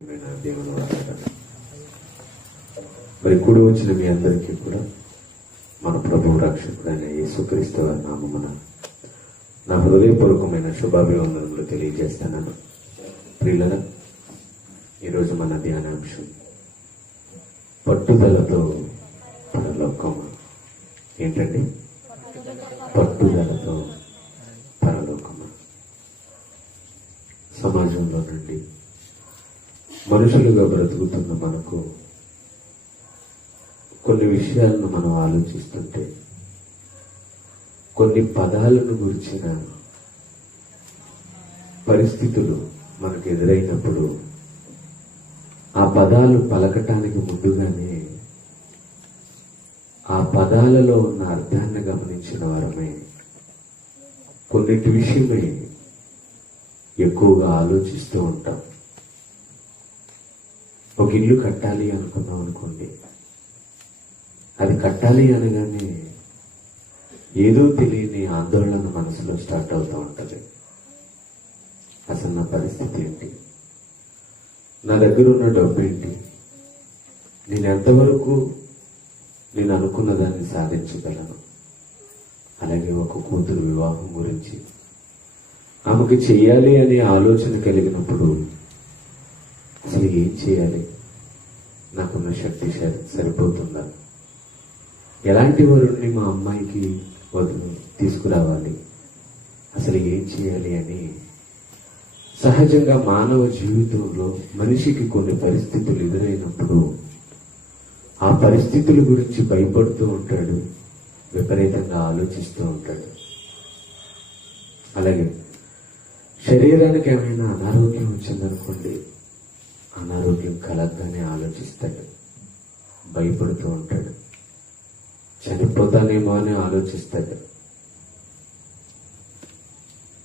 దేవుని వాగ్దానం. మరి కూడి వచ్చిన మీ అందరికీ కూడా మన ప్రభువు రక్షకుడైన యేసుక్రీస్తు వారి నామమున నా హృదయపూర్వకమైన శుభాభివందనములు తెలియజేస్తున్నాను. ప్రియులరా, ఈరోజు మన ధ్యానాంశం పట్టుదలతో పరలోకము. ఏంటండి? పట్టుదలతో పరలోకము. సమాజంలో నుండి మనుషులుగా బ్రతుకుతున్న మనకు కొన్ని విషయాలను మనం ఆలోచిస్తుంటే, కొన్ని పదాలను గురించిన పరిస్థితులు మనకు ఎదురైనప్పుడు ఆ పదాలు పలకటానికి ముందుగానే ఆ పదాలలో ఉన్న అర్థాన్ని గమనించిన వారమే కొన్నిటి విషయమై ఎక్కువగా ఆలోచిస్తూ ఉంటాం. ఒక ఇల్లు కట్టాలి అనుకున్నాం అనుకోండి, అది కట్టాలి అనగానే ఏదో తెలియని ఆందోళన మనసులో స్టార్ట్ అవుతూ ఉంటుంది. అసలు నా పరిస్థితి ఏంటి, నా దగ్గర ఉన్న డబ్బు ఏంటి, నేను ఎంతవరకు నేను అనుకున్న దాన్ని సాధించగలను. అలాగే ఒక కూతురు వివాహం గురించి ఆమెకు చెయ్యాలి అనే ఆలోచన కలిగినప్పుడు అసలు ఏం చేయాలి, నాకున్న శక్తి సరిపోతుందా, ఎలాంటి వరుణ్ణి మా అమ్మాయికి తీసుకురావాలి, అసలు ఏం చేయాలి అని సహజంగా మానవ జీవితంలో మనిషికి కొన్ని పరిస్థితులు ఎదురైనప్పుడు ఆ పరిస్థితుల గురించి భయపడుతూ ఉంటాడు, విపరీతంగా ఆలోచిస్తూ ఉంటాడు. అలాగే శరీరానికి ఏమైనా అనారోగ్యం వచ్చిందనుకోండి, అనారోగ్యం కలగ్గానే ఆలోచిస్తాడు, భయపడుతూ ఉంటాడు, చనిపోతానేమో అని ఆలోచిస్తాడు.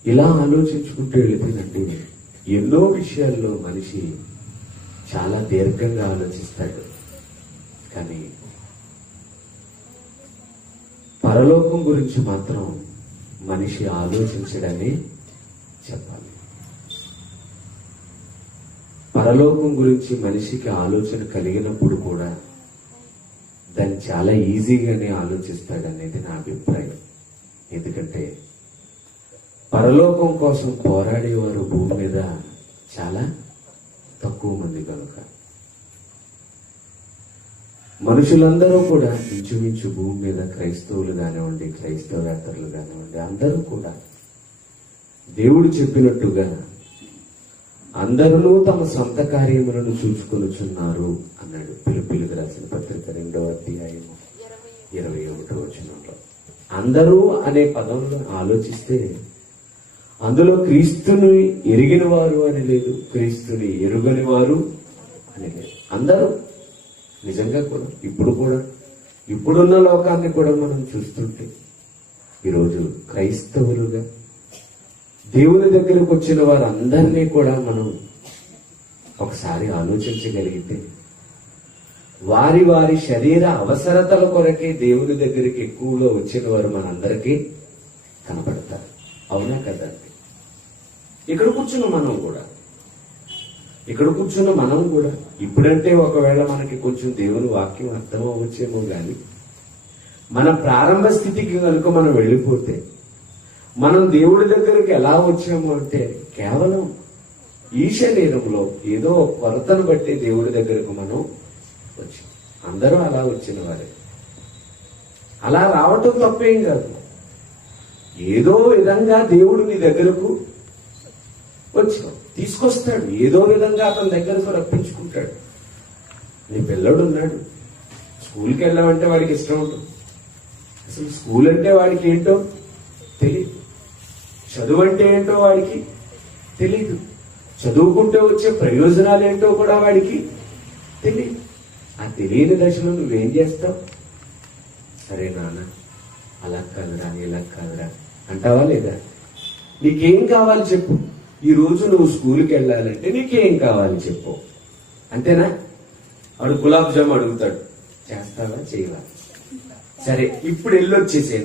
ఇలా ఆలోచించుకుంటూ వెళితేనండి ఎన్నో విషయాల్లో మనిషి చాలా దీర్ఘంగా ఆలోచిస్తాడు. కానీ పరలోకం గురించి మాత్రం మనిషి ఆలోచించడమే చెప్పాలి. పరలోకం గురించి మనిషికి ఆలోచన కలిగినప్పుడు కూడా దాన్ని చాలా ఈజీగానే ఆలోచిస్తాడనేది నా అభిప్రాయం. ఎందుకంటే పరలోకం కోసం పోరాడేవారు భూమి మీద చాలా తక్కువ మంది కనుక. మనుషులందరూ కూడా ఇంచుమించు భూమి మీద క్రైస్తవులు కానివ్వండి, క్రైస్తవేతరులు కానివ్వండి, అందరూ కూడా దేవుడు చెప్పినట్టుగా అందరూ తమ సొంత కార్యములను చూసుకొనుచున్నారు అన్నాడు. పిలుపులకు రాసిన పత్రిక 2వ అధ్యాయము 21వ వచనంలో. అందరూ అనే పదంలో ఆలోచిస్తే అందులో క్రీస్తుని ఎరిగిన వారు అని లేదు, క్రీస్తుని ఎరుగని వారు అని లేదు. అందరూ నిజంగా కూడా ఇప్పుడున్న లోకాన్ని కూడా మనం చూస్తుంటే ఈరోజు క్రైస్తవులుగా దేవుని దగ్గరకు వచ్చిన వారందరినీ కూడా మనం ఒకసారి ఆలోచించగలిగితే వారి వారి శరీర అవసరతల కొరకే దేవుని దగ్గరికి ఎక్కువగా వచ్చిన వారు మనందరికీ కనపడతారు. అవునా కదండి? ఇక్కడ కూర్చున్న మనం కూడా ఇప్పుడంటే ఒకవేళ మనకి కొంచెం దేవుని వాక్యం అర్థం అవ్వచ్చేమో కానీ మన ప్రారంభ స్థితికి కనుక మనం వెళ్ళిపోతే మనం దేవుడి దగ్గరికి ఎలా వచ్చాము అంటే కేవలం ఈ శరీరంలో ఏదో కొరతను బట్టి దేవుడి దగ్గరకు మనం వచ్చాం. అందరూ అలా వచ్చిన వారే. అలా రావటం తప్పేం కాదు. ఏదో విధంగా దేవుడు నీ దగ్గరకు వచ్చావు, తీసుకొస్తాడు. ఏదో విధంగా అతని దగ్గరకు రప్పించుకుంటాడు. నీ పిల్లడు ఉన్నాడు, స్కూల్కి వెళ్ళామంటే వాడికి ఇష్టం ఉంటుంది. అసలు స్కూల్ అంటే వాడికి ఏంటో తెలియదు, చదువు అంటే ఏంటో వాడికి తెలీదు, చదువుకుంటే వచ్చే ప్రయోజనాలు ఏంటో కూడా వాడికి తెలియదు. ఆ తెలియని దశలో నువ్వేం చేస్తావు? సరే నాన్న, అలా కాదురా, ఇలా కాదురా అంటావా లేదా? నీకేం కావాలి చెప్పు. ఈ రోజు నువ్వు స్కూల్కి వెళ్ళాలంటే నీకేం కావాలి చెప్పు, అంతేనా? వాడు గులాబ్ జామ్ అడుగుతాడు, చేస్తావా చేయవా? సరే ఇప్పుడు వెళ్ళొచ్చేసే,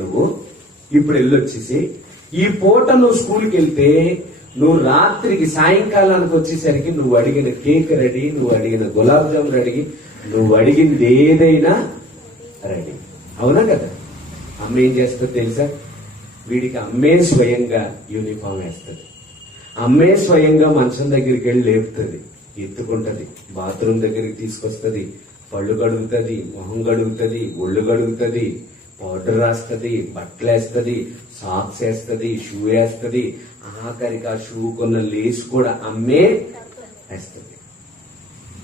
ఈ పూట నువ్వు స్కూల్కి వెళ్తే నువ్వు రాత్రికి సాయంకాలానికి వచ్చేసరికి నువ్వు అడిగిన కేక్ రెడీ, నువ్వు అడిగిన గులాబ్ జామున్ రెడీ, నువ్వు అడిగింది ఏదైనా రెడీ. అవునా కదా? అమ్మ ఏం చేస్తుంది తెలుసా? వీడికి అమ్మే స్వయంగా యూనిఫామ్ వేస్తుంది, అమ్మే స్వయంగా మంచం దగ్గరికి వెళ్ళి లేపుతుంది, ఎత్తుకుంటది, బాత్రూమ్ దగ్గరికి తీసుకొస్తుంది, పళ్ళు కడుగుతుంది, మొహం కడుగుతుంది, ఒళ్ళు కడుగుతుంది, పౌడర్ రాస్తుంది, బట్టలు వేస్తుంది, సాక్స్ వేస్తుంది, షూ వేస్తుంది, ఆఖరికి ఆ షూ కొన్న లేస్ కూడా అమ్మే వేస్తుంది.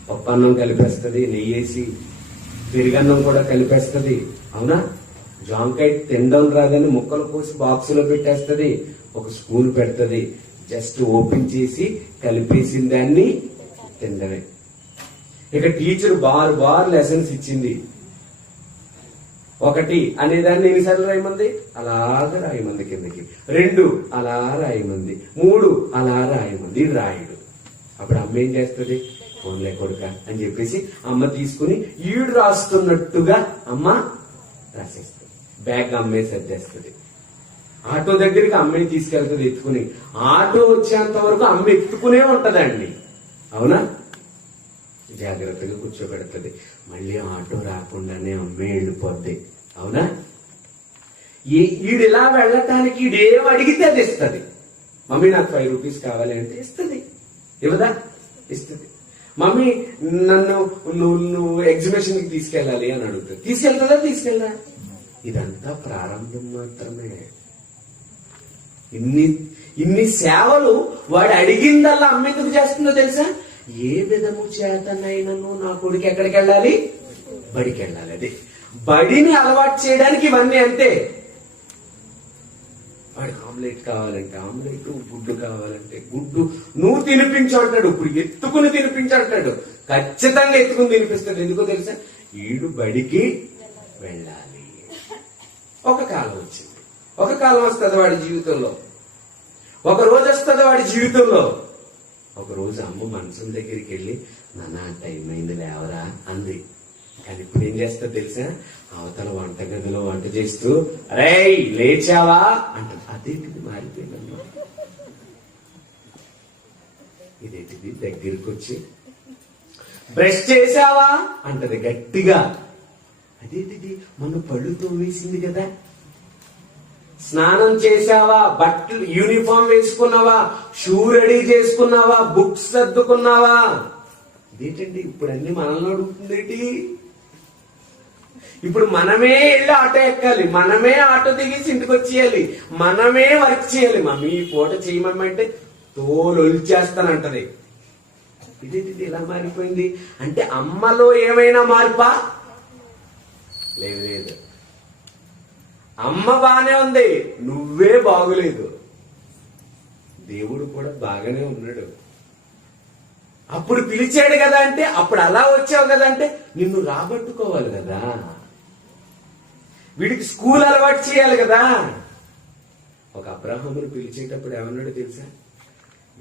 పప్పన్నం కలిపేస్తుంది, నెయ్యేసి పెరుగన్నం కూడా కలిపేస్తుంది. అవునా? జాంకాయ తినడం రాదని ముక్కలు కోసి బాక్స్ లో పెట్టేస్తుంది, ఒక స్పూన్ పెడుతుంది, జస్ట్ ఓపెన్ చేసి కలిపేసిన దాన్ని తినడమే. ఇక టీచర్ బార్ లెసన్స్ ఇచ్చింది, 1 అనేదాన్ని ఎన్నిసార్లు రాయమంది? అలాగా రాయమంది కిందకి. 2 అలా రాయమంది. 3 అలా రాయమంది. రాయుడు. అప్పుడు అమ్మ ఏం చేస్తుంది? ఫోన్లే కొడుక అని చెప్పేసి అమ్మ తీసుకుని ఈడు రాస్తున్నట్టుగా అమ్మ రాసేస్తుంది. బ్యాగ్ అమ్మే సర్దేస్తుంది. ఆటో దగ్గరికి అమ్మని తీసుకెళ్తుంది ఎత్తుకుని. ఆటో వచ్చేంత వరకు అమ్మ ఎత్తుకునే ఉంటదండి. అవునా? జాగ్రత్తగా కూర్చోబెడుతుంది. మళ్ళీ ఆటో రాకుండానే అమ్మే వెళ్ళిపోద్ది. అవునా? ఈడిలా వెళ్ళటానికి ఈడేం అడిగితే అది ఇస్తుంది. మమ్మీ నాకు 5 రూపీస్ కావాలి అంటే ఇస్తుంది. ఇవ్వదా? ఇస్తుంది. మమ్మీ నన్ను నువ్వు ఎగ్జిబిషన్ కి తీసుకెళ్ళాలి అని అడుగుతుంది. తీసుకెళ్తుందా? తీసుకెళ్ళా. ఇదంతా ప్రారంభం మాత్రమే. ఇన్ని సేవలు వాడు అడిగిందల్లా అమ్మ ఎందుకు చేస్తుందో తెలుసా? ఏ విధము చేతనైనను నా కొడుకు ఎక్కడికి వెళ్ళాలి? బడికి వెళ్ళాలి. అదే బడిని అలవాటు చేయడానికి ఇవన్నీ. అంతే. వాడికి ఆమ్లెట్ కావాలంటే ఆమ్లెట్, గుడ్డు కావాలంటే గుడ్డు. నువ్వు తినిపించు అంటాడు. ఇప్పుడు ఎత్తుకుని తినిపించు అంటాడు. ఖచ్చితంగా ఎత్తుకుని తినిపిస్తాడు. ఎందుకో తెలుసా? ఈడు బడికి వెళ్ళాలి. ఒక కాలం వచ్చింది. ఒక కాలం వస్తుంది వాడి జీవితంలో. ఒక రోజు వస్తుంది వాడి జీవితంలో. ఒక రోజు అమ్మ మంచం దగ్గరికి వెళ్ళి, నాన్న టైం అయింది లేవరా అంది. కానీ ఇప్పుడు ఏం చేస్తా తెలుసా? అవతల వంటగదిలో వంట చేస్తూ, రేయ్ లేచావా అంటది. అదేంటిది మారిపోయిందమ్మా. ఇదేంటిది? దగ్గరికి వచ్చి బ్రష్ చేసావా అంటది గట్టిగా. అదేంటిది? మొన్న పళ్ళు తోమేసింది కదా. స్నానం చేశావా? బట్టలు యూనిఫామ్ వేసుకున్నావా? షూ రెడీ చేసుకున్నావా? బుక్స్ సర్దుకున్నావా? ఇదేంటండి ఇప్పుడు అన్ని మనల్ని అడుగుతుందేంటి? ఇప్పుడు మనమే వెళ్ళి ఆటో ఎక్కాలి, మనమే ఆటో దిగేసి ఇంటికి వచ్చేయాలి, మనమే వర్క్ చేయాలి. మమ్మీ ఈ పూట చేయమమ్మ అంటే తోలొల్చేస్తానంటది. ఇదేంటిది ఇలా మారిపోయింది? అంటే అమ్మలో ఏమైనా మార్పా? లేదు. అమ్మ బానే ఉంది, నువ్వే బాగులేదు. దేవుడు కూడా బాగానే ఉన్నాడు. అప్పుడు పిలిచాడు కదా అంటే, అప్పుడు అలా వచ్చావు కదా అంటే నిన్ను రాబట్టుకోవాలి కదా. వీడికి స్కూల్ అలవాటు చేయాలి కదా. ఒక అబ్రాహామును పిలిచేటప్పుడు ఏమన్నాడు తెలుసా?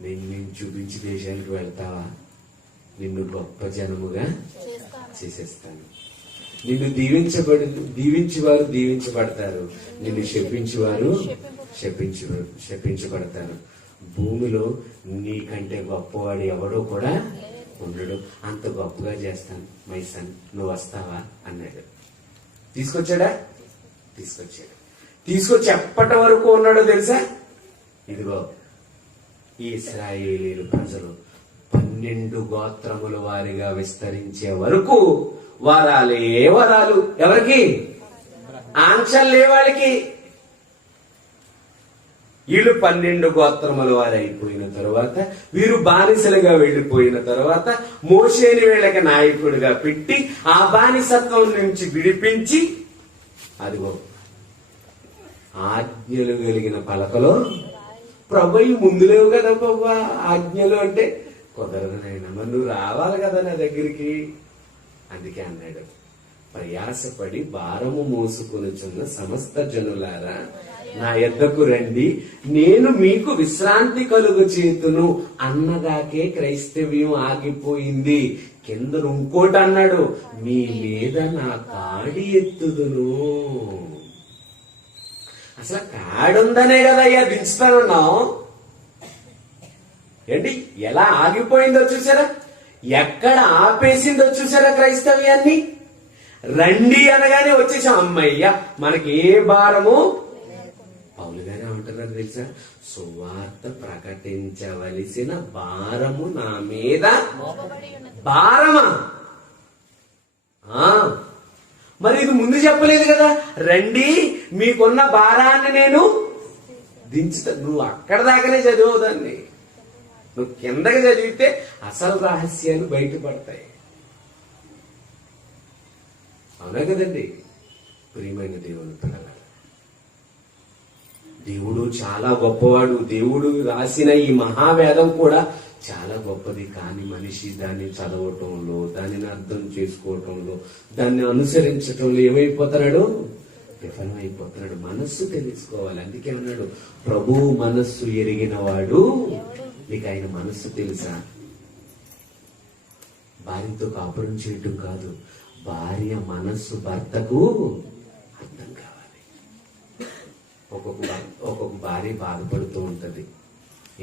నేను చూపించి దేశానికి వెళ్తావా? నిన్ను గొప్ప జనముగా చేసేస్తాను. నిన్ను దీవించేవారు దీవించబడతారు, నిన్ను శపించేవారు శపించబడతారు. భూమిలో నీకంటే గొప్పవాడు ఎవడో కూడా ఉండడు. అంత గొప్పగా చేస్తాను మై సన్, నువ్వు వస్తావా అన్నాడు. తీసుకొచ్చాడా? తీసుకొచ్చి ఎప్పటి వరకు ఉన్నాడో తెలుసా? ఇదిగో ఈ ఇశ్రాయేలీయుల ప్రజలు 12 గోత్రముల వారిగా విస్తరించే వరకు వరాలే వరాలు. ఎవరికి? ఆంక్షలు లేవాళ్ళకి. వీళ్ళు 12 గోత్రముల వారు అయిపోయిన తర్వాత, వీరు బానిసలుగా వెళ్లిపోయిన తర్వాత మోషేని వీళ్ళకి నాయకుడిగా పెట్టి ఆ బానిసత్వం నుంచి విడిపించి, అదిగో ఆజ్ఞలు కలిగిన పలకలో ప్రభువు ముందు లేవు కదా ప్రభు ఆజ్ఞలు అంటే, కుదరదు నాయన, మరి నువ్వు రావాలి కదా నా దగ్గరికి. అందుకే అన్నాడు, ప్రయాసపడి భారము మోసుకొనుచున్న సమస్త జనులారా నా యొద్దకు రండి, నేను మీకు విశ్రాంతి కలుగు చేతును అన్నదాకే క్రైస్తవ్యం ఆగిపోయింది. కింద ఇంకోటి అన్నాడు, మీ మీద నా కాడి ఎత్తుదును. అసలు కాడుందనే కదా అయ్యా దించుతానన్నావు. ఏంటి ఎలా ఆగిపోయిందో చూసారా, ఎక్కడ ఆపేసిందో చూసారా క్రైస్తవ్యాన్ని. రండి అనగానే వచ్చేసాం, అమ్మయ్య మనకి ఏ భారము. పౌలు గారు ఏమంటున్నారు తెలుసా, సువార్త ప్రకటించవలసిన భారము నా మీద. భారమా? మరి ఇది ముందు చెప్పలేదు కదా, రండి మీకున్న భారాన్ని నేను దించుతా. నువ్వు అక్కడ దాకానే చదివావు దాన్ని, నువ్వు కిందకి చదివితే అసలు రహస్యాలు బయటపడతాయి. అవునా కదండి ప్రియమైన దేవుని పిల్లలు. దేవుడు చాలా గొప్పవాడు. దేవుడు రాసిన ఈ మహావేదం కూడా చాలా గొప్పది. కానీ మనిషి దాన్ని చదవటంలో, దానిని అర్థం చేసుకోవటంలో, దాన్ని అనుసరించటంలో ఏమైపోతున్నాడు? విఫలమైపోతున్నాడు. మనస్సు తెలుసుకోవాలి. అందుకే అన్నాడు, ప్రభు మనస్సు ఎరిగిన వాడు. నీకు ఆయన మనస్సు తెలుసా? భార్యతో కాపురం చేయటం కాదు, భార్య మనస్సు భర్తకు అర్థం కావాలి. ఒక్కొక్క భార్య బాధపడుతూ ఉంటది.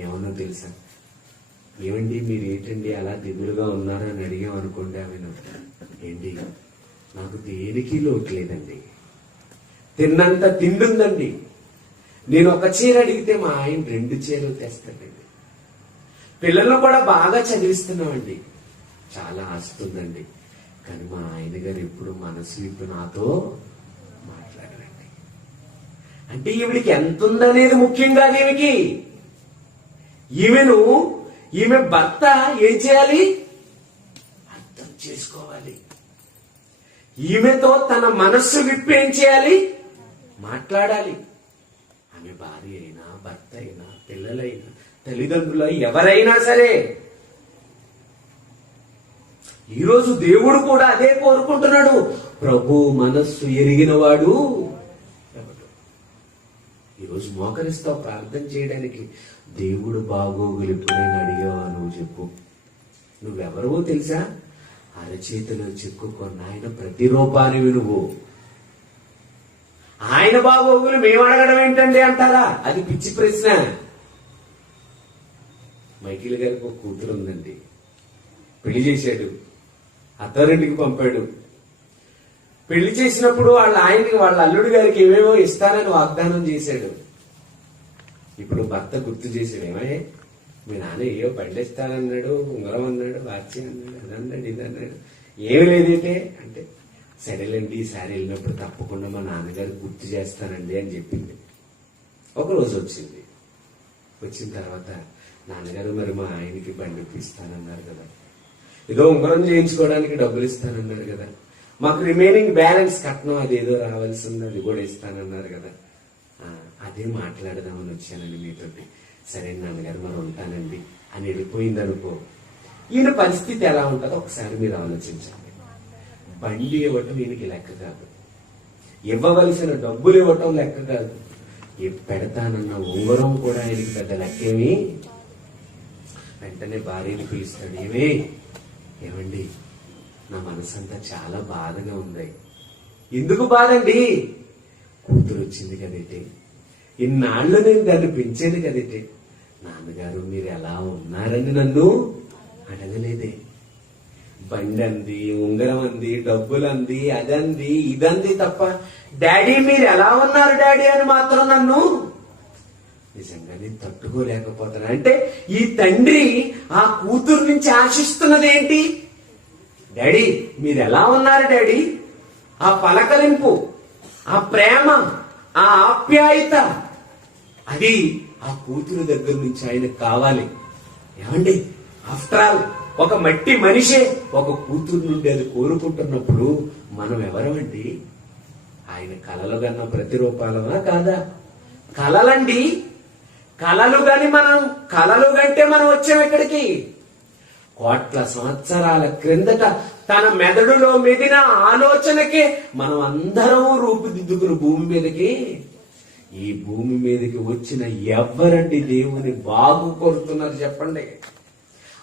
ఏమన్నా తెలుసా, ఏమండి మీరు ఏంటండి అలా దిగులుగా ఉన్నారని అడిగామనుకోండి, ఆమెను ఏంటి నాకు దేనికి లోట్లేదండి, తిన్నంత తిండుందండి, నేను ఒక చీర అడిగితే మా ఆయన 2 చీరలు తెస్తాడండి, పిల్లలను కూడా బాగా చదివిస్తున్నామండి, చాలా ఆస్తుందండి, కానీ మా ఆయన గారు ఎప్పుడు మనసు విప్పి నాతో మాట్లాడరండి. అంటే ఈవిడికి ఎంత ఉందనేది ముఖ్యం కాదు ఈమెకి. ఈమె భర్త ఏం చేయాలి? అర్థం చేసుకోవాలి. ఈమెతో తన మనస్సు విప్పి ఏం చేయాలి? మాట్లాడాలి. ఆమె భార్య అయినా, భర్త అయినా, పిల్లలైనా, తల్లిదండ్రుల ఎవరైనా సరే. ఈరోజు దేవుడు కూడా అదే కోరుకుంటున్నాడు. ప్రభు మనస్సు ఎరిగినవాడు ఎవడు? ఈరోజు మోకరిస్తావు ప్రార్థన చేయడానికి. దేవుడు బాగోగులు ఎప్పుడైనా అడిగావా? నువ్వు చెప్పు. నువ్వెవరో తెలుసా? అరచేతిలో చిక్కుకున్న ఆయన ప్రతిరూపానివి నువ్వు. ఆయన బాగోగులు మేము అడగడం ఏంటండి అంటారా? అది పిచ్చి ప్రశ్న. మైకిల్ గారికి ఒక కూతురు ఉందండి, పెళ్లి చేశాడు, అత్తారింటికి పంపాడు. పెళ్లి చేసినప్పుడు వాళ్ళ అల్లుడి గారికి ఏవేవో ఇస్తానని వాగ్దానం చేశాడు. ఇప్పుడు భర్త గుర్తు చేసాడు, ఏమయ్యే మీ నాన్న ఏవో పండిస్తానన్నాడు, ఉంగరం అన్నాడు, వాచి అన్నాడు, అదన్నాడు, ఇది అన్నాడు, ఏమి లేదంటే అంటే సరేలేండి ఈసారి వెళ్ళినప్పుడు తప్పకుండా మా నాన్నగారు గుర్తు చేస్తానండి అని చెప్పింది. ఒకరోజు వచ్చింది. వచ్చిన తర్వాత నాన్నగారు మరి మా ఆయనకి బండి ఇస్తానన్నారు కదా, ఏదో ఉంగరం చేయించుకోవడానికి డబ్బులు ఇస్తానన్నారు కదా, మాకు రిమైనింగ్ బ్యాలెన్స్ కట్నం అదేదో రావాల్సి ఉంది, అది కూడా ఇస్తానన్నారు కదా, అదే మాట్లాడదామని వచ్చానండి మీతోటి. సరే నాన్నగారు మరి ఉంటానండి అని వెళ్ళిపోయింది అనుకో. ఈయన పరిస్థితి ఎలా ఉంటుందో ఒకసారి మీరు ఆలోచించండి. బండి ఇవ్వటం ఈయనకి లెక్క కాదు, ఇవ్వవలసిన డబ్బులు ఇవ్వటం లెక్క కాదు, పెడతానన్న ఉంగరం కూడా ఆయనకి పెద్ద లెక్కేమి. వెంటనే భార్యని పిలుస్తాడు, ఏమండి నా మనసంతా చాలా బాధగా ఉంది. ఎందుకు బాధండి? కూతురు వచ్చింది కదైతే, ఇన్నాళ్ళు నేను దాన్ని పెంచేది కదైతే, నాన్నగారు మీరు ఎలా ఉన్నారని నన్ను అడగలేదే. బండి అంది, ఉంగరం అంది, డబ్బులు అంది, అదంది, ఇదంది తప్ప డాడీ మీరు ఎలా ఉన్నారు డాడీ అని మాత్రం నన్ను నిజంగా నేను తట్టుకోలేకపోతాను. అంటే ఈ తండ్రి ఆ కూతురు నుంచి ఆశిస్తున్నది ఏంటి? డాడీ మీరు ఎలా ఉన్నారు డాడీ, ఆ పలకలింపు, ఆ ప్రేమ, ఆ ఆప్యాయత, అది ఆ కూతురు దగ్గర నుంచి ఆయనకు కావాలి. ఏమండి ఆఫ్టర్ ఆల్ ఒక మట్టి మనిషే ఒక కూతురు నుండి అది కోరుకుంటున్నప్పుడు మనం ఎవరమండి? ఆయన కలలు గన్న ప్రతిరూపాలమా కాదా? కలలండి. కలలు గంటే మనం వచ్చాం ఎక్కడికి? కోట్ల సంవత్సరాల క్రిందట తన మెదడులో మెదిన ఆలోచనకే మనం అందరం రూపుదిద్దుకుని భూమి మీదకి, ఈ భూమి మీదకి వచ్చిన ఎవరండి దేవుని బాగు కోరుతున్నారు చెప్పండి?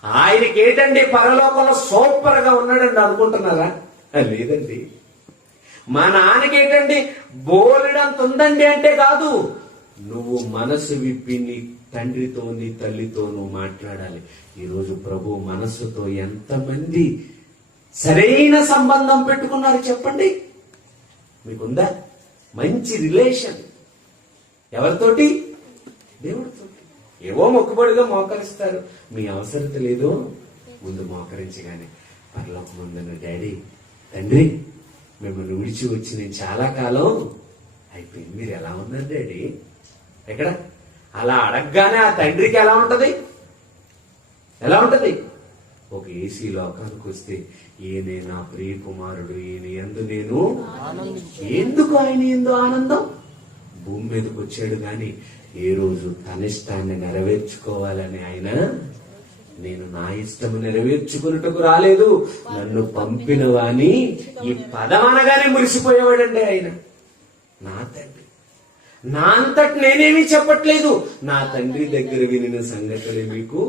ఆయనకి ఏంటండి పరలోకంలో సూపర్ గా ఉన్నాడండి అనుకుంటున్నారా? లేదండి. మా నాన్నకేంటండి బోలెడంత ఉందండి అంటే కాదు, నువ్వు మనసు విప్పి నీ తండ్రితోని తల్లితోనూ మాట్లాడాలి. ఈరోజు ప్రభు మనస్సుతో ఎంతమంది సరైన సంబంధం పెట్టుకున్నారు చెప్పండి? మీకుందా మంచి రిలేషన్? ఎవరితోటి? దేవుడితో. ఏవో మొక్కుబడిగా మోకరిస్తారు, మీ అవసరత లేదో ముందు మోకరించగానే పరలోకమందున్న డాడీ, తండ్రి, మిమ్మల్ని విడిచి వచ్చి నేను చాలా కాలం అయిపోయింది, మీరు ఎలా ఉన్నారు డాడీ? ఎక్కడ అలా అడగగానే ఆ తండ్రికి ఎలా ఉంటది? ఎలా ఉంటది? ఒక ఏసీ లోకానికి వస్తే ఈయనే నా ప్రియ కుమారుడు, ఈయన యందు నేను ఎందుకు, ఆయన ఎందు ఆనందం. భూమి మీదకి వచ్చాడు గాని ఏ రోజు తన ఇష్టాన్ని నెరవేర్చుకోవాలని ఆయన, నేను నా ఇష్టము నెరవేర్చుకున్నట్టుకు రాలేదు, నన్ను పంపిన వాని ఈ పదం అనగానే మురిసిపోయేవాడండి ఆయన. నా తండ్రి, నా అంతటి నేనేమీ చెప్పట్లేదు, నా తండ్రి దగ్గర వినిన సంగతులే మీకు.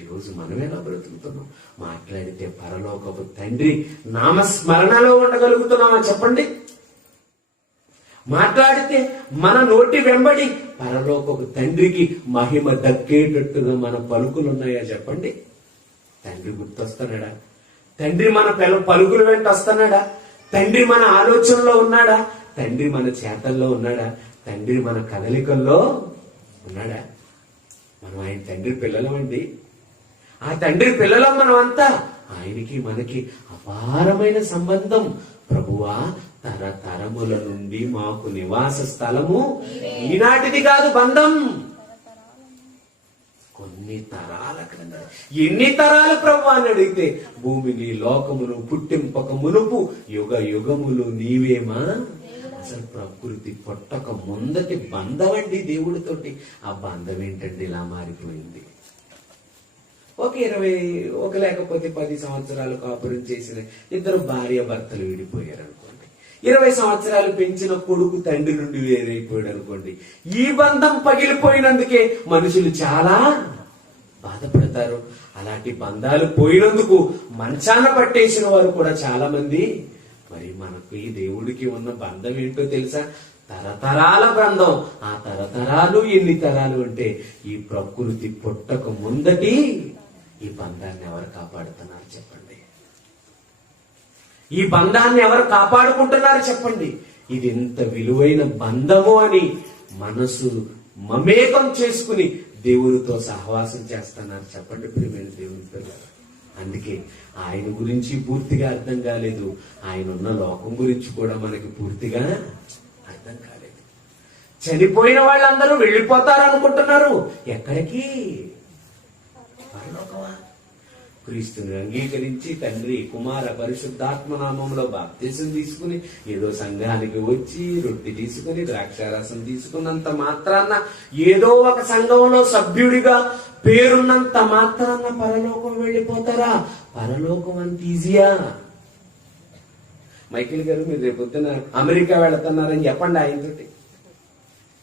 ఈరోజు మనం ఎలా బ్రతుకుతున్నాం? మాట్లాడితే పరలోకపు తండ్రి నామస్మరణలో ఉండగలుగుతున్నామా చెప్పండి? మాట్లాడితే మన నోటి వెంబడి పరలోకపు తండ్రికి మహిమ దక్కేటట్టుగా మన పలుకులున్నాయా చెప్పండి? తండ్రి గుర్తొస్తున్నాడా? తండ్రి మన పలుకుల వెంట వస్తున్నాడా? తండ్రి మన ఆలోచనలో ఉన్నాడా? తండ్రి మన చేతల్లో ఉన్నాడా? తండ్రి మన కదలికల్లో ఉన్నాడా? మనం ఆయన తండ్రి పిల్లలమండి. ఆ తండ్రి పిల్లలం మనం అంతా. ఆయనకి మనకి అపారమైన సంబంధం. ప్రభువా, తరతరముల నుండి మాకు నివాస స్థలము ఈనాటిది కాదు బంధం, కొన్ని తరాల క్రింద. ఎన్ని తరాలు ప్రభువా అని అడిగితే, భూమిని లోకమును పుట్టింపక మునుపు యుగ యుగములు నీవేమా. అసలు ప్రకృతి పొట్టక ముందటి బంధం అండి దేవుడితోటి. ఆ బంధం ఏంటండి ఇలా మారిపోయింది? ఒక 20 లేకపోతే 10 సంవత్సరాలు కాపురం చేసిన ఇద్దరు భార్య భర్తలు విడిపోయారు అనుకోండి. 20 సంవత్సరాలు పెంచిన కొడుకు తండ్రి నుండి వేరైపోయాడు అనుకోండి. ఈ బంధం పగిలిపోయినందుకే మనుషులు చాలా బాధపడతారు. అలాంటి బంధాలు పోయినందుకు మంచాన పట్టేసిన వారు కూడా చాలా మంది. మరి మనకు ఈ దేవుడికి ఉన్న బంధం ఏంటో తెలుసా? తరతరాల బంధం. ఆ తరతరాలు ఎన్ని తరాలు అంటే, ఈ ప్రకృతి పుట్టక ముందటి ఈ బంధాన్ని ఎవరు కాపాడుతున్నారు చెప్పండి? ఈ బంధాన్ని ఎవరు కాపాడుకుంటున్నారు చెప్పండి? ఇది ఎంత విలువైన బంధము అని మనసు మమేకం చేసుకుని దేవుడితో సహవాసం చేస్తున్నారు చెప్పండి ప్రియమైన దేవుని పిల్లలు. అందుకే ఆయన గురించి పూర్తిగా అర్థం కాలేదు, ఆయన ఉన్న లోకం గురించి కూడా మనకి పూర్తిగా అర్థం కాలేదు. చనిపోయిన వాళ్ళందరూ వెళ్ళిపోతారు అనుకుంటున్నారు. ఎక్కడికి? పరలోకమా? క్రీస్తుని అంగీకరించి తండ్రి కుమార పరిశుద్ధాత్మ నామంలో బాప్తిసం తీసుకుని ఏదో సంఘానికి వచ్చి రొట్టె తీసుకుని ద్రాక్షారసం తీసుకున్నంత మాత్రాన, ఏదో ఒక సంఘంలో సభ్యుడిగా పేరున్నంత మాత్రాన పరలోకం వెళ్ళిపోతారా? పరలోకం అంత ఈజీయా? మైకేల్ గారు, మీరు రేపు పొద్దున అమెరికా వెళుతున్నారని చెప్పండి ఆయనతోటి.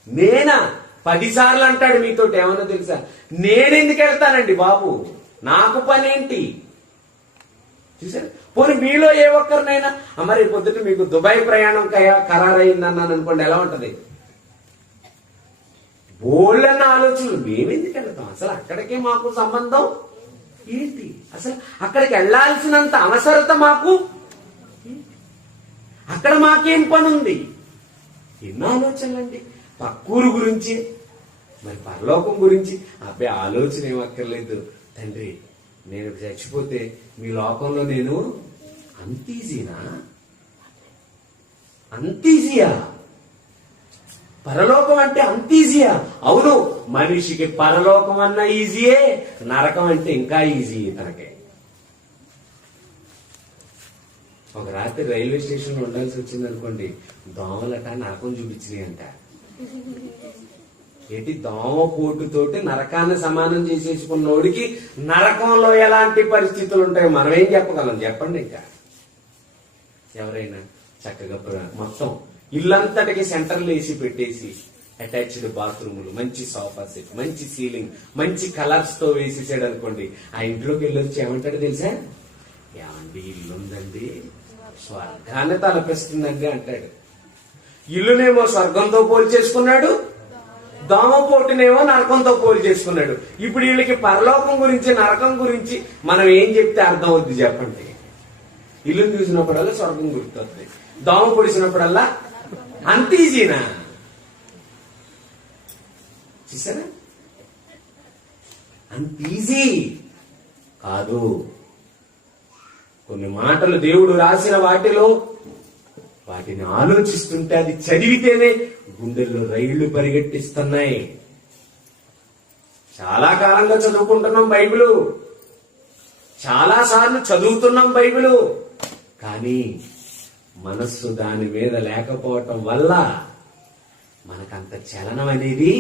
నేనా 10 సార్లు అంటాడు మీతోటి. ఏమన్నా తెలుసా? నేనెందుకు వెళ్తానండి బాబు, నాకు పనేంటి? చూసారు? పోనీ మీలో ఏ ఒక్కరినైనా మరి పొద్దుట మీకు దుబాయ్ ప్రయాణం ఖరారైందన్నాను అనుకోండి, ఎలా ఉంటది? బోళ్ళన్న ఆలోచనలు. మేమెందుకు వెళ్తాం? అసలు అక్కడికే మాకు సంబంధం ఏంటి? అసలు అక్కడికి వెళ్లాల్సినంత అవసరత మాకు, అక్కడ మాకేం పని ఉంది? ఎన్నో ఆలోచనలండి. పక్కూరు గురించి, మరి పరలోకం గురించి అబ్బాయి ఆలోచన ఏమక్కర్లేదు. తండ్రి, నేను చచ్చిపోతే మీ లోకంలో నేను అంత ఈజీనా? అంత ఈజీయా? పరలోకం అంటే అంత ఈజీయా? అవును, మనిషికి పరలోకం అన్నా ఈజీయే, నరకం అంటే ఇంకా ఈజీ తనకే. ఒక రాత్రి రైల్వే స్టేషన్ లో ఉండాల్సి వచ్చింది అనుకోండి, దోమలట నరకం చూపించినాయి అంట. ఏంటి? దోమ పోటుతోటి నరకాన్ని సమానం చేసేసుకున్నోడికి నరకంలో ఎలాంటి పరిస్థితులు ఉంటాయో మనం ఏం చెప్పగలం చెప్పండి? ఇంకా ఎవరైనా చక్కగా మొత్తం ఇల్లంతటికి సెంటర్లు వేసి పెట్టేసి, అటాచ్డ్ బాత్రూములు, మంచి సోఫా సెట్, మంచి సీలింగ్, మంచి కలర్స్ తో వేసేసాడు అనుకోండి, ఆ ఇంట్లోకి వెళ్ళొచ్చి ఏమంటాడు తెలుసా? ఏమండి, ఇల్లుందండి, స్వర్గాన్ని తలపిస్తుందండి అంటాడు. ఇల్లునేమో స్వర్గంతో పోల్చేసుకున్నాడు, దోమపోటునేమో నరకంతో పోలి చేసుకున్నాడు. ఇప్పుడు వీళ్ళకి పరలోకం గురించి నరకం గురించి మనం ఏం చెప్తే అర్థం అవుద్ది చెప్పండి? ఇల్లుని చూసినప్పుడల్లా స్వర్గం గుర్తొస్తుంది, దోమ పొడిచినప్పుడల్లా అంత ఈజీనా? చూసారా, అంత ఈజీ కాదు. కొన్ని మాటలు దేవుడు రాసిన వాటిని ఆలోచిస్తుంటే, అది చదివితేనే గుండెల్లో రైళ్లు పరిగెట్టిస్తున్నాయి. చాలా కాలంగా చదువుకుంటున్నాం బైబిలు, చాలా సార్లు చదువుతున్నాం బైబిలు, కానీ మనస్సు దాని మీద లేకపోవటం వల్ల మనకంత చలనం అనేది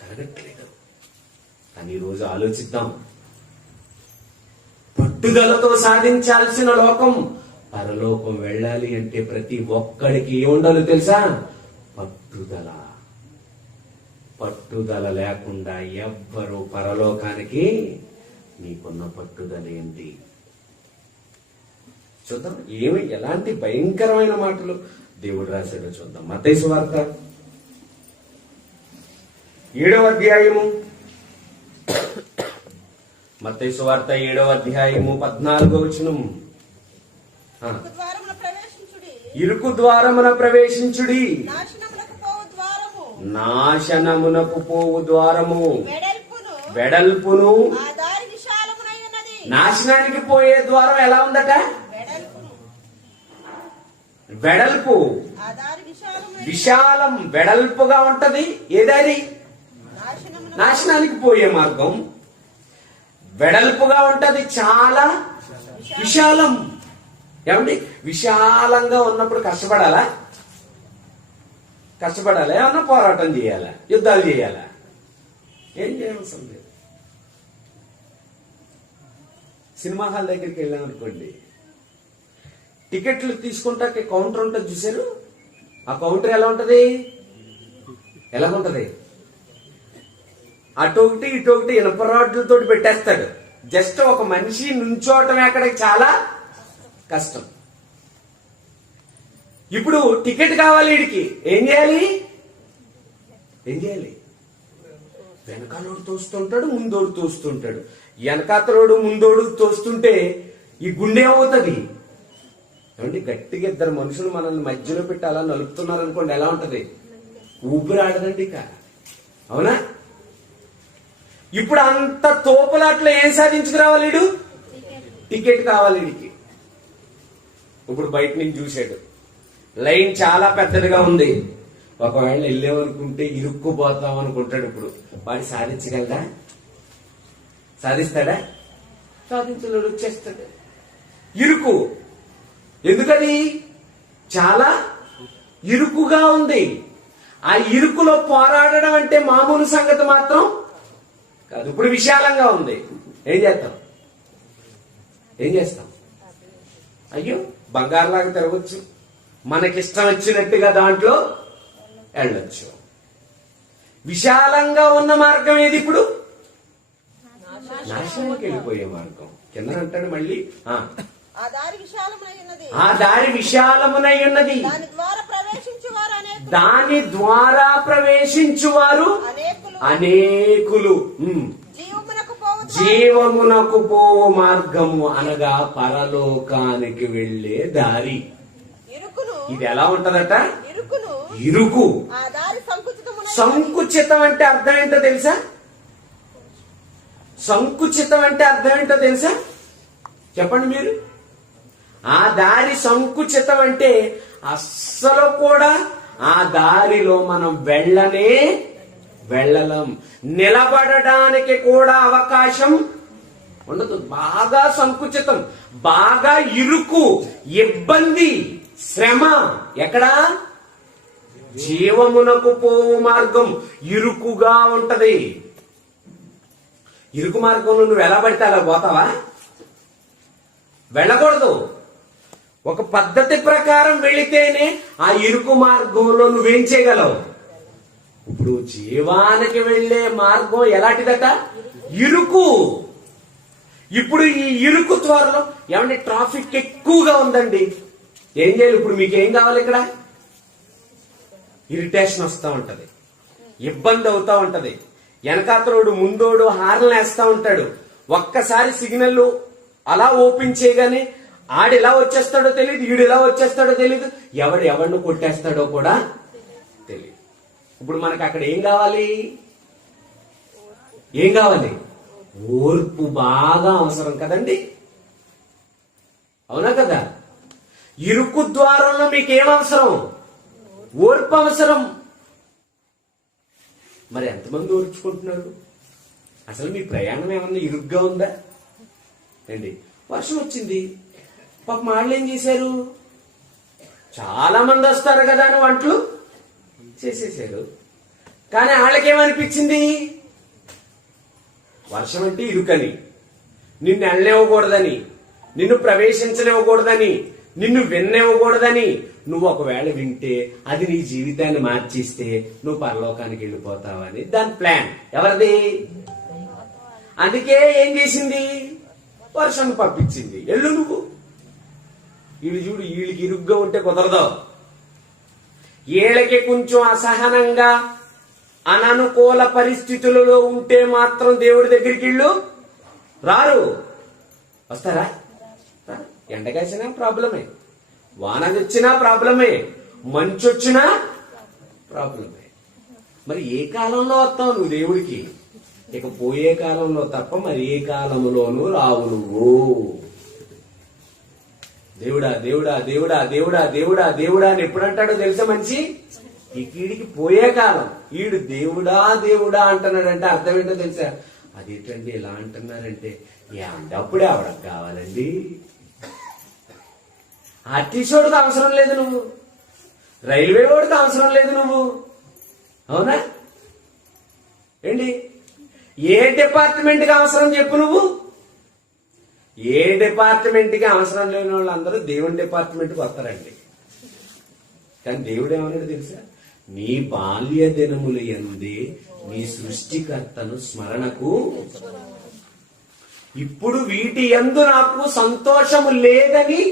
కలగట్లేదు. కానీ ఈరోజు ఆలోచిద్దాం. పట్టుదలతో సాధించాల్సిన లోకం పరలోకం వెళ్ళాలి అంటే ప్రతి ఒక్కడికి ఏముండాలో తెలుసా? పట్టుదల. పట్టుదల లేకుండా ఎవ్వరూ పరలోకానికి, నీకున్న పట్టుదల ఏంటి? చూద్దాం ఎలాంటి భయంకరమైన మాటలు దేవుడు రాశాడో చూద్దాం. మత్తయి సువార్త 7వ అధ్యాయము, మత్తయి సువార్త 7వ అధ్యాయము 14వ వచనం. ఇరుకు ద్వారమున ప్రవేశించుడి, నాశనమునకు పోవు ద్వారము వెడల్పును. నాశనానికి పోయే ద్వారం ఎలా ఉందట? వెడల్పు, విశాలం, వెడల్పుగా ఉంటది. ఏదారి? నాశనానికి పోయే మార్గం వెడల్పుగా ఉంటది, చాలా విశాలం. ఏమండి, విశాలంగా ఉన్నప్పుడు కష్టపడాలా? ఏమన్నా పోరాటం చేయాలా? యుద్ధాలు చేయాలా? ఏం చేయవలసింది లేదు. సినిమా హాల్ దగ్గరికి వెళ్ళామనుకోండి, టికెట్లు తీసుకుంటాక కౌంటర్ ఉంటుంది చూసారు? ఆ కౌంటర్ ఎలా ఉంటది? ఎలాగుంటది? అటు ఒకటి ఇటు ఒకటి ఇనుప రాడ్లతో పెట్టేస్తాడు. జస్ట్ ఒక మనిషి నుంచోవటం అక్కడికి చాలా కష్టం. ఇప్పుడు టికెట్ కావాలి, వీడికి ఏం చేయాలి? వెనకాలోడు తోస్తుంటాడు, ముందోడు తోస్తుంటాడు. వెనకాతలోడు ముందోడు తోస్తుంటే ఈ గుండె ఏమవుతుంది? ఏమంటే గట్టిగా ఇద్దరు మనుషులు మనల్ని మధ్యలో పెట్టి అలా నలుపుతున్నారు అనుకోండి, ఎలా ఉంటది? ఊపిరాడదండి ఇక, అవునా? ఇప్పుడు అంత తోపులాట్లో ఏం సాధించుకురావాలి? వీడు టికెట్ కావాలి వీడికి. ఇప్పుడు బయట నుంచి చూశాడు, లైన్ చాలా పెద్దదిగా ఉంది. ఒకవేళ వెళ్ళేమనుకుంటే ఇరుక్కుపోతాం అనుకుంటాడు. ఇప్పుడు వాడు సాధించగలడా? సాధిస్తాడా? సాధించలేడు, వచ్చేస్తాడు. ఇరుకు. ఎందుకని? చాలా ఇరుకుగా ఉంది. ఆ ఇరుకులో పోరాడడం అంటే మామూలు సంగతి మాత్రం కాదు. ఇప్పుడు విశాలంగా ఉంది, ఏం చేస్తాం? అయ్యో, బంగారులాగా తిరగచ్చు, మనకిష్టం వచ్చినట్టుగా దాంట్లో వెళ్ళొచ్చు. విశాలంగా ఉన్న మార్గం ఏది? ఇప్పుడు నాశనానికి వెళ్ళిపోయే మార్గం. కింద అంటాడు మళ్ళీ, ఆ దారి విశాలమునై ఉన్నది, దాని ద్వారా ప్రవేశించువారు అనేకులు. జీవమునకు పోవు మార్గము అనగా పరలోకానికి వెళ్లే దారి. ఇది ఎలా ఉంటదట? ఇరుకు. సంకుచితం అంటే అర్థం ఏంటో తెలుసా? చెప్పండి మీరు. ఆ దారి సంకుచితం అంటే అస్సలు కూడా ఆ దారిలో మనం వెళ్ళలేం. నిలబడడానికి కూడా అవకాశం ఉండదు. బాగా సంకుచితం, బాగా ఇరుకు, ఇబ్బంది, శ్రమ. ఎక్కడా? జీవమునకు పోవు మార్గం ఇరుకుగా ఉంటది. ఇరుకు మార్గంలో నువ్వు ఎలా పడితే అలా పోతావా? వెళ్ళకూడదు. ఒక పద్ధతి ప్రకారం వెళితేనే ఆ ఇరుకు మార్గంలో నువ్వేం చేయగలవు? ఇప్పుడు జీవానికి వెళ్లే మార్గం ఎలాంటిదట? ఇరుకు. ఇప్పుడు ఈ ఇరుకు త్వరలో ఏమంటే ట్రాఫిక్ ఎక్కువగా ఉందండి, ఏం చేయాలి? ఇప్పుడు మీకు ఏం కావాలి? ఇక్కడ ఇరిటేషన్ వస్తూ ఉంటది. ఇబ్బంది అవుతా ఉంటది. వెనకాతలోడు ముందోడు హార్న్ వేస్తా ఉంటాడు. ఒక్కసారి సిగ్నల్ అలా ఓపెన్ చేయగానే ఆడు ఎలా వచ్చేస్తాడో తెలియదు, ఈడు ఎలా వచ్చేస్తాడో తెలియదు, ఎవరిని కొట్టేస్తాడో కూడా తెలియదు. ఇప్పుడు మనకు అక్కడ ఏం కావాలి? ఓర్పు బాగా అవసరం కదండి, అవునా కదా? ఇరుకు ద్వారంలో మీకేం అవసరం? ఓర్పు అవసరం. మరి ఎంతమంది ఓర్చుకుంటున్నారు? అసలు మీ ప్రయాణం ఏమన్నా ఇరుగ్గా ఉందా అండి? వర్షం వచ్చింది, పాపం వాళ్ళు ఏం చేశారు? చాలా మంది వస్తారు కదా అని వంటలు చేసేసారు. కానీ వాళ్ళకేమనిపించింది? వర్షం అంటే ఇరుకని, నిన్ను వెళ్ళనివ్వకూడదని, నిన్ను ప్రవేశించనివ్వకూడదని, నిన్ను విన్ననివ్వకూడదని. నువ్వు ఒకవేళ వింటే అది నీ జీవితాన్ని మార్చిస్తే నువ్వు పరలోకానికి వెళ్ళిపోతావని దాని ప్లాన్. ఎవరిది? అందుకే ఏం చేసింది? వర్షం పంపించింది. ఎల్లు నువ్వు. వీళ్ళు చూడు, వీళ్ళకి ఇరుగ్గా ఉంటే కుదరదు. వీళ్ళకి కొంచెం అసహనంగా అననుకూల పరిస్థితులలో ఉంటే మాత్రం దేవుడి దగ్గరికి వీళ్ళు రారు. వస్తారా? ఎండగాసినా ప్రాబ్లమే, వాన వచ్చినా ప్రాబ్లమే, మంచు వచ్చినా ప్రాబ్లమే. మరి ఏ కాలంలో వస్తావు నువ్వు దేవుడికి? ఇక పోయే కాలంలో తప్ప మరి ఏ కాలంలోనూ రావు నువ్వు. దేవుడా దేవుడా దేవుడా దేవుడా దేవుడా దేవుడా అని ఎప్పుడంటాడో తెలుసా మనిషి? ఈ కీడికి పోయే కాలం. ఈడు దేవుడా దేవుడా అంటున్నాడంటే అర్థం ఏంటో తెలుసా? అదేంటండి ఇలా అంటున్నారంటే, అప్పుడే ఆవిడకు కావాలండి. ఆర్టీసీ వాడికి అవసరం లేదు నువ్వు, రైల్వే వాడికి అవసరం లేదు నువ్వు, అవునా ఏంటి? ఏ డిపార్ట్మెంట్కి అవసరం చెప్పు నువ్వు? ఏ డిపార్ట్మెంట్కి అవసరం లేని వాళ్ళందరూ దేవుని డిపార్ట్మెంట్కి వస్తారండి. కానీ దేవుడు ఏమన్నాడు తెలుసా? నీ బాల్య దినముల యందే నీ సృష్టికర్తను స్మరణకు, ఇప్పుడు వీటి యందు నాకు సంతోషము లేదని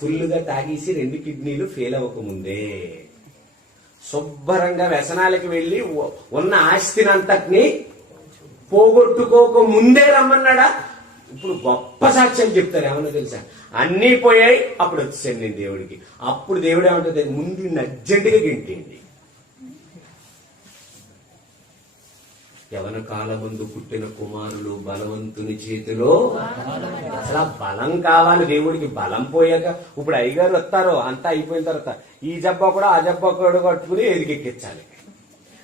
ఫుల్లుగా తాగేసి 2 కిడ్నీలు ఫెయిల్ అవ్వకముందే శుభ్రంగా వ్యసనాలకి వెళ్లి ఉన్న ఆస్తినంతటిని పోగొట్టుకోక ముందే రమ్మన్నాడా? ఇప్పుడు గొప్ప సాక్ష్యం చెప్తారు. ఏమన్నా తెలుసా? అన్నీ పోయాయి, అప్పుడు వచ్చేసాను నేను దేవుడికి. అప్పుడు దేవుడు ఏమంటుంది? ముందు అర్జెంటుగా గింటేయండి. యవన కాలమందు పుట్టిన కుమారులు బలవంతుని చేతిలో. అసలు బలం కావాలి దేవుడికి. బలం పోయాక ఇప్పుడు అయ్యగారు వస్తారు, అంతా అయిపోయిన తర్వాత ఈ జబ్బా కూడా ఆ జబ్బా కూడా కట్టుకుని ఎదిగెక్కించాలి.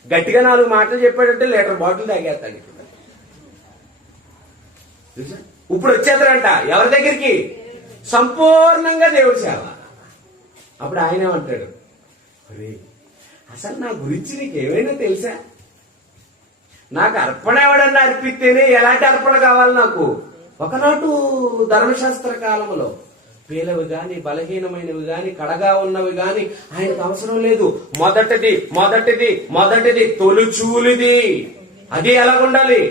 గట్టిగా 4 మాటలు చెప్పాడంటే లీటర్ బాటిల్ తాగేస్తాడు. ఇప్పుడు వచ్చేద్దరంట ఎవరి దగ్గరికి? సంపూర్ణంగా దేవుడి సేవ. అప్పుడు ఆయన ఏమంటాడు? అరే అసలు నా గురించి నీకు ఏమైనా తెలుసా? నాకు అర్పణ ఎవడన్నా అర్పిస్తేనే ఎలాంటి అర్పణ కావాలి నాకు? ఒకనాటు ధర్మశాస్త్ర కాలంలో పేలవి గాని, బలహీనమైనవి గాని, కడగా ఉన్నవి గాని ఆయనకు అవసరం లేదు. మొదటిది మొదటిది మొదటిది తొలిచూలిది. అది ఎలాగుండాలి?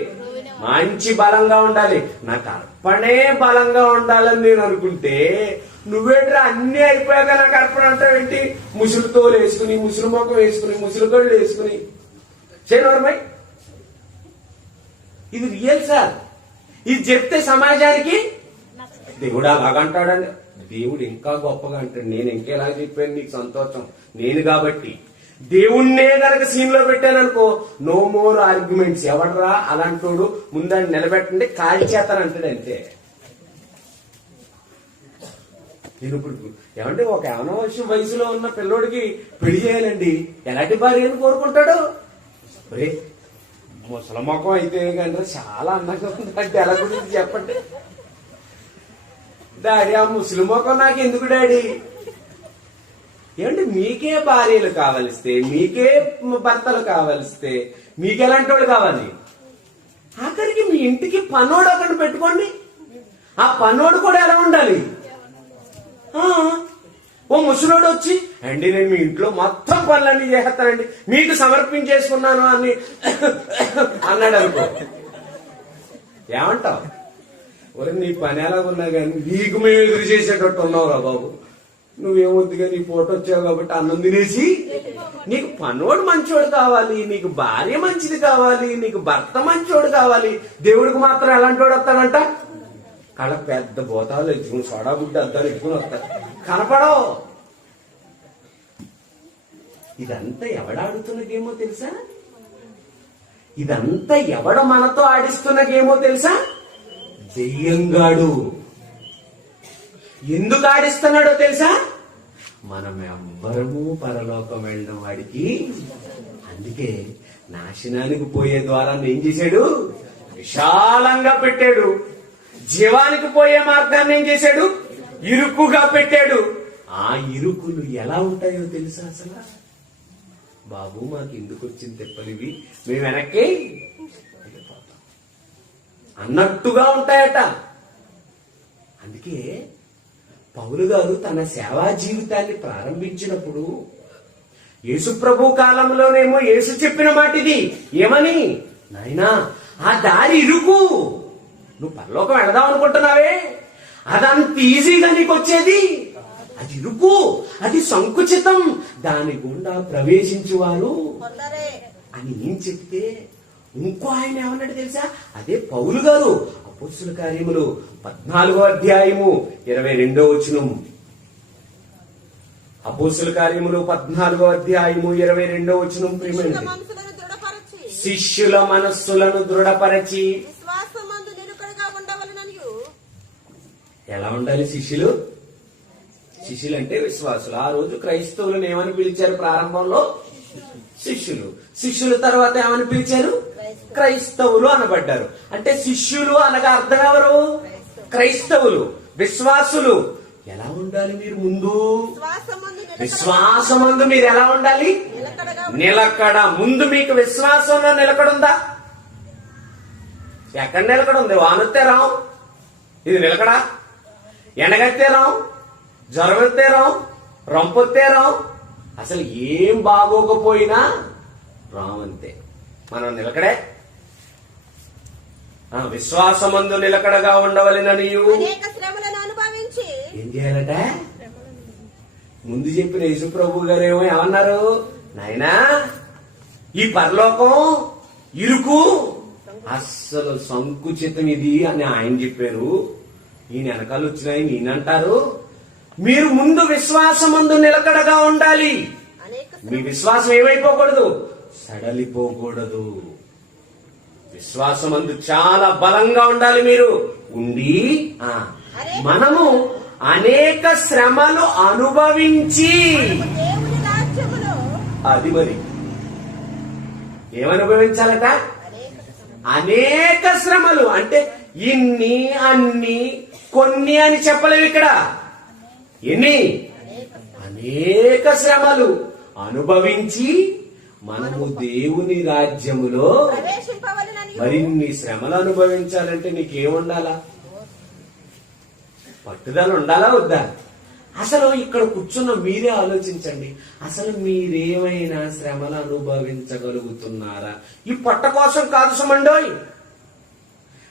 మంచి బలంగా ఉండాలి. నాకు అర్పణే బలంగా ఉండాలని నేను అనుకుంటే, నువ్వేంట్రా అన్ని అయిపోయాక నాకు అర్పణ అంటావేంటి? ముసులు తోలు వేసుకుని, ముసులు మొఖం వేసుకుని, ముసులు గళ్ళు వేసుకుని చేయనోరమై. ఇది రియల్ సార్. ఇది చెప్తే సమాజానికి దేవుడు అలాగంటాడండి. దేవుడు ఇంకా గొప్పగా అంటాడు. నేను ఇంకెలా చెప్పాను నీకు సంతోషం? నేను కాబట్టి దేవుణ్ణే గనక సీన్ లో పెట్టాననుకో, నో మోర్ ఆర్గ్యుమెంట్స్. ఎవడరా అలాంటోడు? ముందని నిలబెట్టండి, కాలి చేస్తానంటాడు అంతే. నేను ఇప్పుడు ఏమంటే ఒక అనవసర వయసులో ఉన్న పిల్లోడికి పెళ్లి చేయాలండి, ఎలాంటి భార్యను కోరుకుంటాడు? ముసలమ్మకం అయితే కానీ చాలా అందంగా ఉందంటే ఎలా గురించి చెప్పండి. డాడీ ఆ ముసలి మొఖం నాకు ఎందుకు డాడీ? ఏమంటే మీకే భార్యలు కావలిస్తే, మీకే భర్తలు కావలిస్తే మీకెలాంటి వాళ్ళు కావాలి? ఆఖరికి మీ ఇంటికి పనోడు ఒకటి పెట్టుకోండి. ఆ పనోడు కూడా ఎలా ఉండాలి? ఓ ముసలోడు వచ్చి, అండి నేను మీ ఇంట్లో మొత్తం పనులన్నీ చేస్తానండి, మీకు సమర్పించేసుకున్నాను అని అన్నాడు అనుకో, ఏమంటావు? ఒరే నీ పని ఎలాగున్నా కానీ నీకు మేము ఎదురు చేసేటట్టు ఉన్నావురా బాబు. నువ్వేమొద్దుగా నీ ఫోటో వచ్చావు కాబట్టి అన్నం తినేసి, నీకు పనోడు మంచోడు కావాలి, నీకు భార్య మంచిది కావాలి, నీకు భర్త మంచోడు కావాలి. దేవుడికి మాత్రం ఎలాంటి వాడు వస్తాడంట? కళ్ళ పెద్ద బోతాలు ఎత్తుకుని, సోడా బుడ్డి అద్దాలు ఎత్తుకుని వస్తాడు, కనపడవు. ఇదంతా ఎవడాడుతున్న గేమో తెలుసా? ఇదంతా ఎవడ మనతో ఆడిస్తున్న గేమో తెలుసా? దెయ్యంగాడు. ఎందుకు ఆడిస్తున్నాడో తెలుసా? మనం ఎవ్వరము పరలోకం వెళ్ళిన వాడికి. అందుకే నాశనానికి పోయే ద్వారాన్ని ఏం చేశాడు? విశాలంగా పెట్టాడు. జీవానికి పోయే మార్గాన్ని ఏం చేశాడు? ఇరుకుగా పెట్టాడు. ఆ ఇరుకులు ఎలా ఉంటాయో తెలుసా? అసలు బాబు మాకు ఎందుకు వచ్చింది తెప్పలివి, మేము వెనక్కి అన్నట్టుగా ఉంటాయట. అందుకే పౌలు గారు తన సేవా జీవితాన్ని ప్రారంభించినప్పుడు యేసుప్రభు కాలంలోనేమో యేసు చెప్పిన మాట ఇది. ఏమని? నాయనా, ఆ దారి ఇరుకు, నువ్వు పరలోకం వెళదాం అనుకుంటున్నావే, అదంత ఈజీగా నీకు వచ్చేది, అది ఇరుకు, అది సంకుచితం, దాని గుండా ప్రవేశించువారు అని ఏం చెప్తే, ఇంకో ఆయన ఏమన్నాడు తెలుసా? అదే పౌలు గారు అపోస్తుల కార్యములు 14వ అధ్యాయము 22వ వచనం. అపోస్తుల కార్యములు 14వ అధ్యాయము 22వ వచనం. శిష్యుల మనస్సులను దృఢపరచి ఎలా ఉండాలి శిష్యులు? శిష్యులు అంటే విశ్వాసులు. ఆ రోజు క్రైస్తవులను ఏమని పిలిచారు? ప్రారంభంలో శిష్యులు. శిష్యుల తర్వాత ఏమని పిలిచారు? క్రైస్తవులు అనబడ్డారు. అంటే శిష్యులు అనగా అర్థం ఎవరు? క్రైస్తవులు, విశ్వాసులు. ఎలా ఉండాలి మీరు? ముందు విశ్వాసమందు మీరు ఎలా ఉండాలి? నిలకడ. ముందు మీకు విశ్వాసంలో నిలకడుందా? ఎక్కడ నిలకడుంది? వానొత్తే రాం, ఇది నిలకడ. ఎండగత్తే రాం, జ్వరమెత్తే రాం, రొంపొత్తే రాం, అసలు ఏం బాగోకపోయినా రావంతే. మనం నిలకడే. విశ్వాసమందు నిలకడగా ఉండవలెనని ఏం చేయాలట? ముందు చెప్పిన యేసుప్రభు గారు ఏమన్నారు? నాయనా, ఈ పరలోకం ఇరుకు, అస్సలు సంకుచితం ఇది అని ఆయన చెప్పారు. ఈయన వెనకాల వచ్చినాయి నేనంటారు. మీరు ముందు విశ్వాసమందు నిలకడగా ఉండాలి. మీ విశ్వాసం ఏమైపోకూడదు? సడలిపోకూడదు. విశ్వాసమందు చాలా బలంగా ఉండాలి మీరు. ఉండి మనము అనేక శ్రమలు అనుభవించి, అది మరి ఏమనుభవించాలట? అనేక శ్రమలు. అంటే ఇన్ని, అన్ని, కొన్ని అని చెప్పలేవు ఇక్కడ. ఎన్ని? అనేక శ్రమలు అనుభవించి మనము దేవుని రాజ్యములో. మరిన్ని శ్రమలు అనుభవించాలంటే నీకేముండాలా? పట్టుదల ఉండాలా వద్దా? అసలు ఇక్కడ కూర్చున్న మీరే ఆలోచించండి. అసలు మీరేమైనా శ్రమలు అనుభవించగలుగుతున్నారా? ఈ పొట్ట కోసం కాదు సుమండోయ్.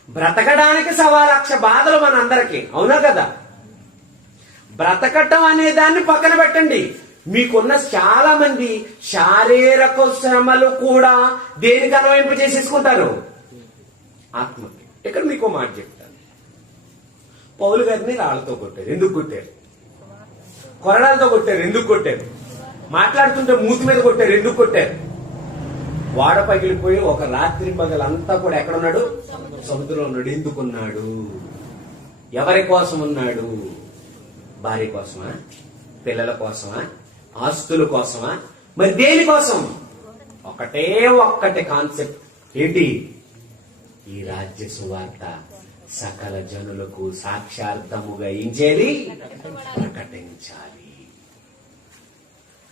బ్రతకడానికి 1,00,000 బాధలు మనందరికీ, అవునా కదా? బ్రతకటం అనే దాన్ని పక్కన పెట్టండి. మీకున్న చాలా మంది శారీరక శ్రమలు కూడా దేనికి అన్వయింపు చేసేసుకుంటారు? ఆత్మకి. ఇక్కడ మీకు మాట చెప్తాను. పౌలు గారిని రాళ్లతో కొట్టారు. ఎందుకు కొట్టారు? కొరడాలతో కొట్టారు. ఎందుకు కొట్టారు? మాట్లాడుతుంటే మూతి మీద కొట్టారు. ఎందుకు కొట్టారు? వాడ పగిలిపోయి ఒక రాత్రి పగలంతా కూడా ఎక్కడున్నాడు? సముద్రంలో ఉన్నాడు. ఎందుకున్నాడు? ఎవరి కోసం ఉన్నాడు? భార్య కోసమా? పిల్లల కోసమా? ఆస్తుల కోసమా? మరి దేనికోసం? ఒక్కటే కాన్సెప్ట్. ఏంటి? ఈ రాజ్య సువార్త సకల జనులకు సాక్షార్థముగా ఏం చేయాలి? ప్రకటించాలి.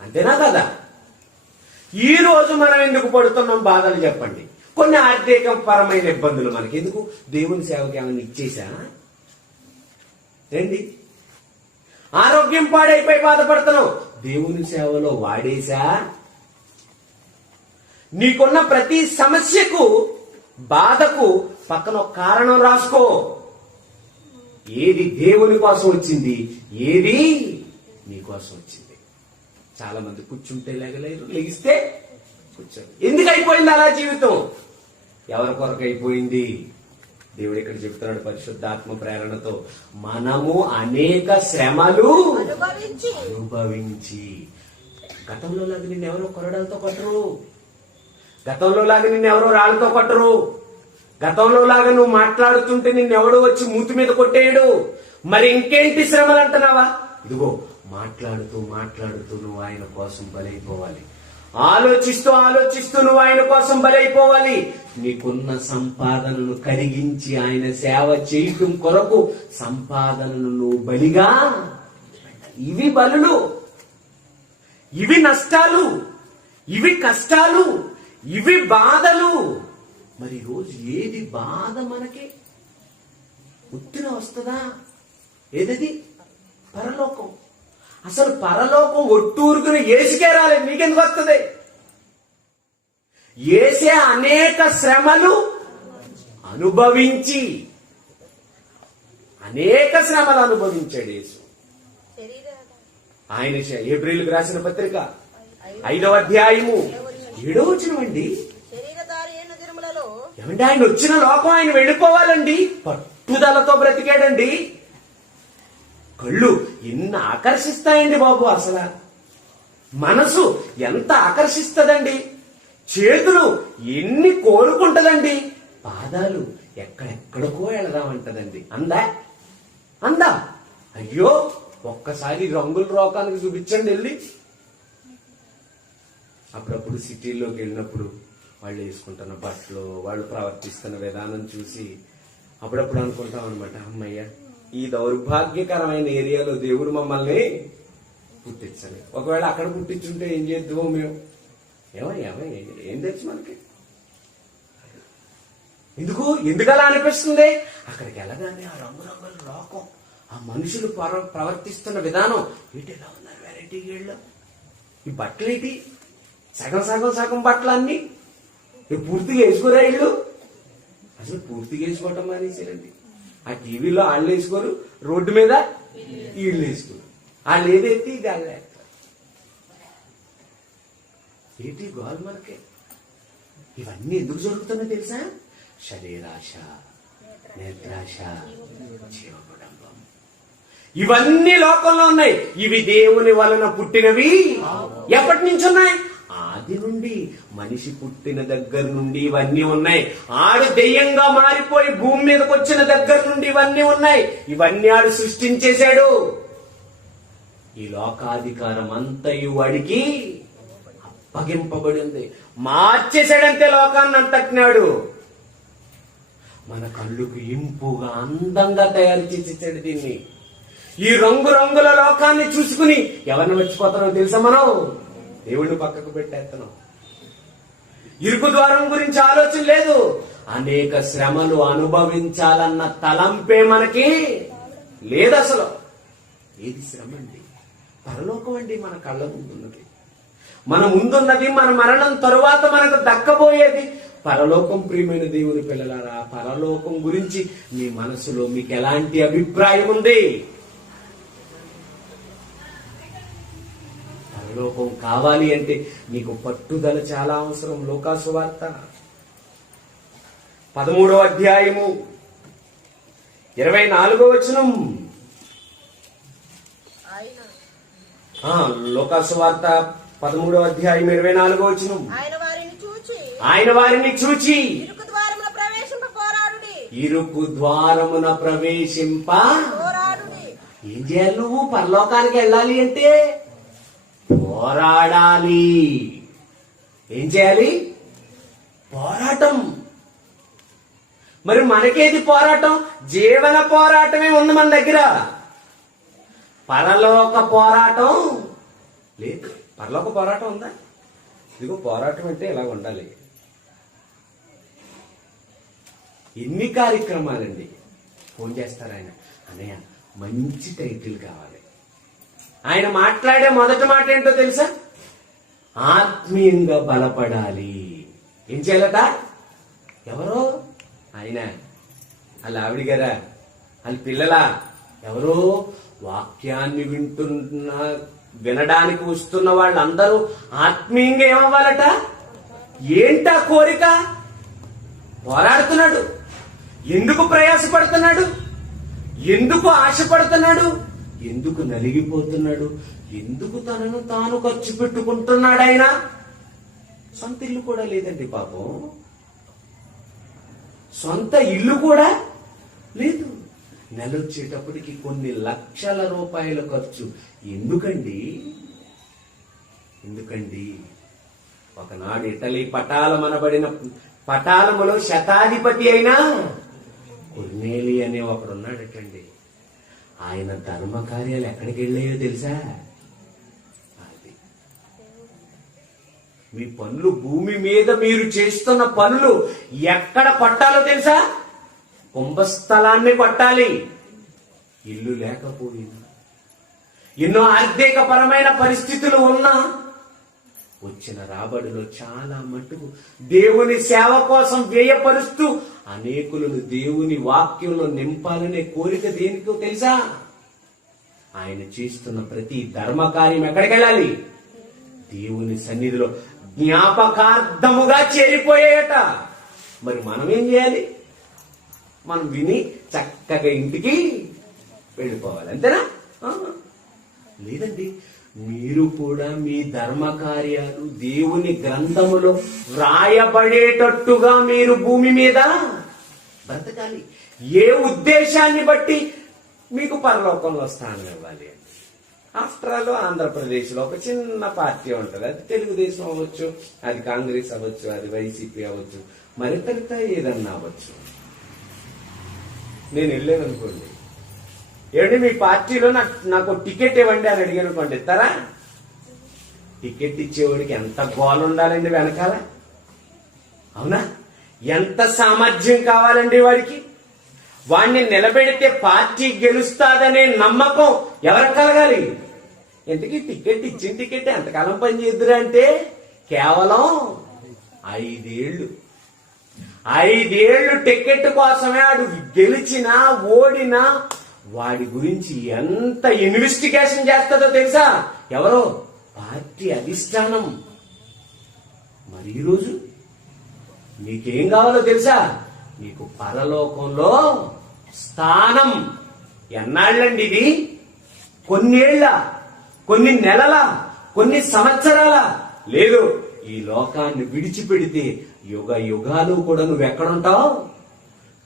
అంతేనా కదా? ఈ రోజు మనం ఎందుకు పడుతున్నాం బాధలు చెప్పండి. కొన్ని ఆర్థిక పరమైన ఇబ్బందులు మనకి ఎందుకు? దేవుని సేవకి ఏమైనా ఇచ్చేసా? రండి. ఆరోగ్యం పాడైపోయి బాధపడుతున్నావు, దేవుని సేవలో వాడేశా? నీకున్న ప్రతి సమస్యకు, బాధకు పక్కన ఒక కారణం రాసుకో. ఏది దేవుని కోసం వచ్చింది, ఏది నీకోసం వచ్చింది. చాలా మంది కూర్చుంటే లేగలేరు, లెగిస్తే కూర్చోరు. ఎందుకు అయిపోయింది అలా జీవితం? ఎవరి కొరకు అయిపోయింది? దేవుడు ఇక్కడ చెప్తున్నాడు పరిశుద్ధాత్మ ప్రేరణతో, మనము అనేక శ్రమలు అనుభవించి. గతంలో లాగా నిన్నెవరో కొరడాలతో కొట్టరు, గతంలో లాగా నిన్నెవరో రాళ్ళతో కొట్టరు, గతంలో లాగా నువ్వు మాట్లాడుతుంటే నిన్నెవడో వచ్చి మూతి మీద కొట్టేయడు. మరి ఇంకేంటి శ్రమలు అంటున్నావా? ఇదిగో మాట్లాడుతూ మాట్లాడుతూ నువ్వు ఆయన కోసం బలైపోవాలి. ఆలోచిస్తూ ఆలోచిస్తూ నువ్వు ఆయన కోసం బలైపోవాలి. నీకున్న సంపాదనను కరిగించి ఆయన సేవ చేయటం కొరకు సంపాదనను నువ్వు బలిగా. ఇవి బలులు, ఇవి నష్టాలు, ఇవి కష్టాలు, ఇవి బాధలు. మరి రోజు ఏది బాధ మనకి? ఉత్తిన వస్తుందా? ఏదది? పరలోకం. అసలు పరలోకం ఒట్టూరుకుని ఏసుకే రాలేదు, నీకెందుకు వస్తుంది? ఏసే అనేక శ్రమలు అనుభవించి, అనేక శ్రమలు అనుభవించాడు యేసు. ఆయన ఏప్రిల్కి రాసిన పత్రిక 5వ అధ్యాయము 7వ వచనం అండి. ఏమంటే ఆయన వచ్చిన లోకం ఆయన వెళ్ళిపోవాలండి, పట్టుదలతో బ్రతికాడండి. కళ్ళు ఎన్ని ఆకర్షిస్తాయండి బాబు, అసలు మనసు ఎంత ఆకర్షిస్తదండి, చేతులు ఎన్ని కోరుకుంటదండి, పాదాలు ఎక్కడెక్కడికో వెళదామంటదండి. అందా? అయ్యో ఒక్కసారి రంగుల రోకానికి చూపించండి వెళ్ళి. అప్పుడప్పుడు సిటీల్లోకి వెళ్ళినప్పుడు వాళ్ళు వేసుకుంటున్న బట్టలు, వాళ్ళు ప్రవర్తిస్తున్న విధానం చూసి అప్పుడప్పుడు అనుకుంటాం అనమాట, అమ్మయ్య ఈ దౌర్భాగ్యకరమైన ఏరియాలో దేవుడు మమ్మల్ని పుట్టించాలి. ఒకవేళ అక్కడ పుట్టించుంటే ఏం చేద్దామో మేము. ఏం తెచ్చు మనకి? ఎందుకలా అనిపిస్తుంది? అక్కడికి వెళ్ళగానే ఆ రంగురంగుల లోకం, ఆ మనుషులు ప్రవర్తిస్తున్న విధానం, వీటి ఎలా ఉన్నారు వెరైటీ వీళ్ళు, ఈ బట్టలు ఏంటి సగం సగం సగం బట్టలు అన్ని పూర్తిగా వేసుకోరా వీళ్ళు? అసలు పూర్తిగా వేసుకోవటం మానేసారండి. ఆ టీవీలో వాళ్ళు వేసుకోరు, రోడ్డు మీద వీళ్ళు వేసుకోరు. వాళ్ళు ఏదైతే ఇది వాళ్ళు ఏంటి గోల్ మనకి? ఇవన్నీ ఎందుకు జరుగుతుందో తెలుసా? శరీరాశ, నేత్రాశ, జీవకుడంబం, ఇవన్నీ లోకంలో ఉన్నాయి. ఇవి దేవుని వలన పుట్టినవి. ఎప్పటి నుంచి ఉన్నాయి? ఆది నుండి, మనిషి పుట్టిన దగ్గర నుండి ఇవన్నీ ఉన్నాయి. ఆడు దెయ్యంగా మారిపోయి భూమి మీదకి వచ్చిన దగ్గర నుండి ఇవన్నీ ఉన్నాయి. ఇవన్నీ ఆడు సృష్టించేశాడు. ఈ లోకాధికారం అంతయు వాడికి అప్పగింపబడింది. మార్చేశాడంతే లోకాన్ని అంతటినాడు. మన కళ్ళుకు ఇంపుగా అందంగా తయారు చేసేసాడు దీన్ని. ఈ రంగురంగుల లోకాన్ని చూసుకుని ఎవరిని మర్చిపోతారో తెలుసా? మనం దేవుడిని పక్కకు పెట్టేస్తున్నాం. ఇరుకు ద్వారం గురించి ఆలోచన లేదు. అనేక శ్రమలు అనుభవించాలన్న తలంపే మనకి లేదు అసలు. ఏది శ్రమ అండి? పరలోకం అండి మన కళ్ళ ముందున్నది. మన ముందున్నది మన మరణం తరువాత మనకు దక్కబోయేది పరలోకం. ప్రియమైన దేవుని పిల్లలారా, పరలోకం గురించి మీ మనసులో మీకు ఎలాంటి అభిప్రాయం ఉంది? పరలోకం కావాలి అంటే నీకు పట్టుదల చాలా అవసరం. లూకాసు వార్త 13వ అధ్యాయము 24వ వచనం. లూకాసు వార్త 13వ అధ్యాయం 24వ వచనం. ఆయన వారిని చూచి ఇరుకు ద్వారమున ప్రవేశింప. ఏం చేయాలి నువ్వు? పరలోకానికి వెళ్ళాలి అంటే పోరాడాలి. ఏం చేయాలి? పోరాటం. మరి మనకేది పోరాటం? జీవన పోరాటమే ఉంది మన దగ్గర. పరలోక పోరాటం లేదు. పరలోక పోరాటం ఉందా? ఇదిగో పోరాటం అంటే ఇలా ఉండాలి. ఎన్ని కార్యక్రమాలండి. ఫోన్ చేస్తారు ఆయన, అన్నయ్య మంచి టైటిల్ కావాలి. ఆయన మాట్లాడే మొదటి మాట ఏంటో తెలుసా? ఆత్మీయంగా బలపడాలి. ఏం చేయాలట? ఎవరో ఆయన, వాళ్ళ ఆవిడ గారా, వాళ్ళ పిల్లలా, ఎవరో వాక్యాన్ని వినడానికి వస్తున్న వాళ్ళందరూ ఆత్మీయంగా ఏమవ్వాలట? ఏంటా కోరిక? పోరాడుతున్నాడు. ఎందుకు ప్రయాసపడుతున్నాడు? ఎందుకు ఆశపడుతున్నాడు? ఎందుకు నలిగిపోతున్నాడు? ఎందుకు తనను తాను ఖర్చు పెట్టుకుంటున్నాడు? ఆయన సొంత ఇల్లు కూడా లేదండి పాపం. సొంత ఇల్లు కూడా లేదు. నెలొచ్చేటప్పటికి కొన్ని లక్షల రూపాయల ఖర్చు. ఎందుకండి? ఒకనాడు ఇటలీ పటాలమనబడిన పటాలములో శతాధిపతి అయినా కొర్నేలి అనే ఒకడున్నాడటండి. ఆయన ధర్మ కార్యాలు ఎక్కడికి వెళ్ళాయో తెలుసా? అది మీ పనులు, భూమి మీద మీరు చేస్తున్న పనులు ఎక్కడ పట్టాలో తెలుసా? కుంభస్థలాన్ని పట్టాలి. ఇల్లు లేకపోయినా, ఎన్నో ఆర్థికపరమైన పరిస్థితులు ఉన్నా, వచ్చిన రాబడిలో చాలా మట్టుకు దేవుని సేవ కోసం వ్యయపరుస్తూ అనేకులను దేవుని వాక్యంలో నింపాలనే కోరిక దేనికో తెలుసా? ఆయన చేస్తున్న ప్రతి ధర్మకార్యం ఎక్కడికి వెళ్ళాలి? దేవుని సన్నిధిలో జ్ఞాపకార్థముగా చేరిపోయేట. మరి మనం ఏం చేయాలి? మనం విని చక్కగా ఇంటికి వెళ్ళిపోవాలి, అంతేనా? లేదండి, మీరు కూడా మీ ధర్మ కార్యాలు దేవుని గ్రంథములో వ్రాయబడేటట్టుగా మీరు భూమి మీద బ్రతకాలి. ఏ ఉద్దేశాన్ని బట్టి మీకు పరలోకంలో స్థానం ఇవ్వాలి అండి. ఆఫ్టర్ ఆల్ ఆంధ్రప్రదేశ్ లో ఒక చిన్న పార్టీ ఉంటది. అది తెలుగుదేశం అవ్వచ్చు, అది కాంగ్రెస్ అవ్వచ్చు, అది వైసీపీ అవ్వచ్చు, మరింత ఏదన్నా అవ్వచ్చు. నేను వెళ్ళాను అనుకోండి, ఏమండి మీ పార్టీలో నాకు టికెట్ ఇవ్వండి అని అడిగాను అనుకోండి, ఇస్తారా? టికెట్ ఇచ్చేవాడికి ఎంత గోల ఉండాలండి వెనకాల, అవునా? ఎంత సామర్థ్యం కావాలండి వాడికి? వాడిని నిలబెడితే పార్టీ గెలుస్తాదనే నమ్మకం ఎవరికి కలగాలి? ఇంతకీ టికెట్ ఇచ్చిన టికెట్ ఎంతకాలం పనిచేద్దురా అంటే కేవలం 5 ఏళ్లు టికెట్ కోసమే ఆడు గెలిచినా ఓడినా వాడి గురించి ఎంత ఇన్వెస్టిగేషన్ చేస్తుందో తెలుసా? ఎవరో పార్టీ అధిష్టానం. మరి ఈరోజు నీకేం కావాలో తెలుసా? నీకు పరలోకంలో స్థానం. ఎన్నాళ్ళండి ఇది? కొన్నేళ్ల, కొన్ని నెలల, కొన్ని సంవత్సరాల? లేదు, ఈ లోకాన్ని విడిచిపెడితే యుగ యుగాలు కూడా నువ్వెక్కడుంటావు?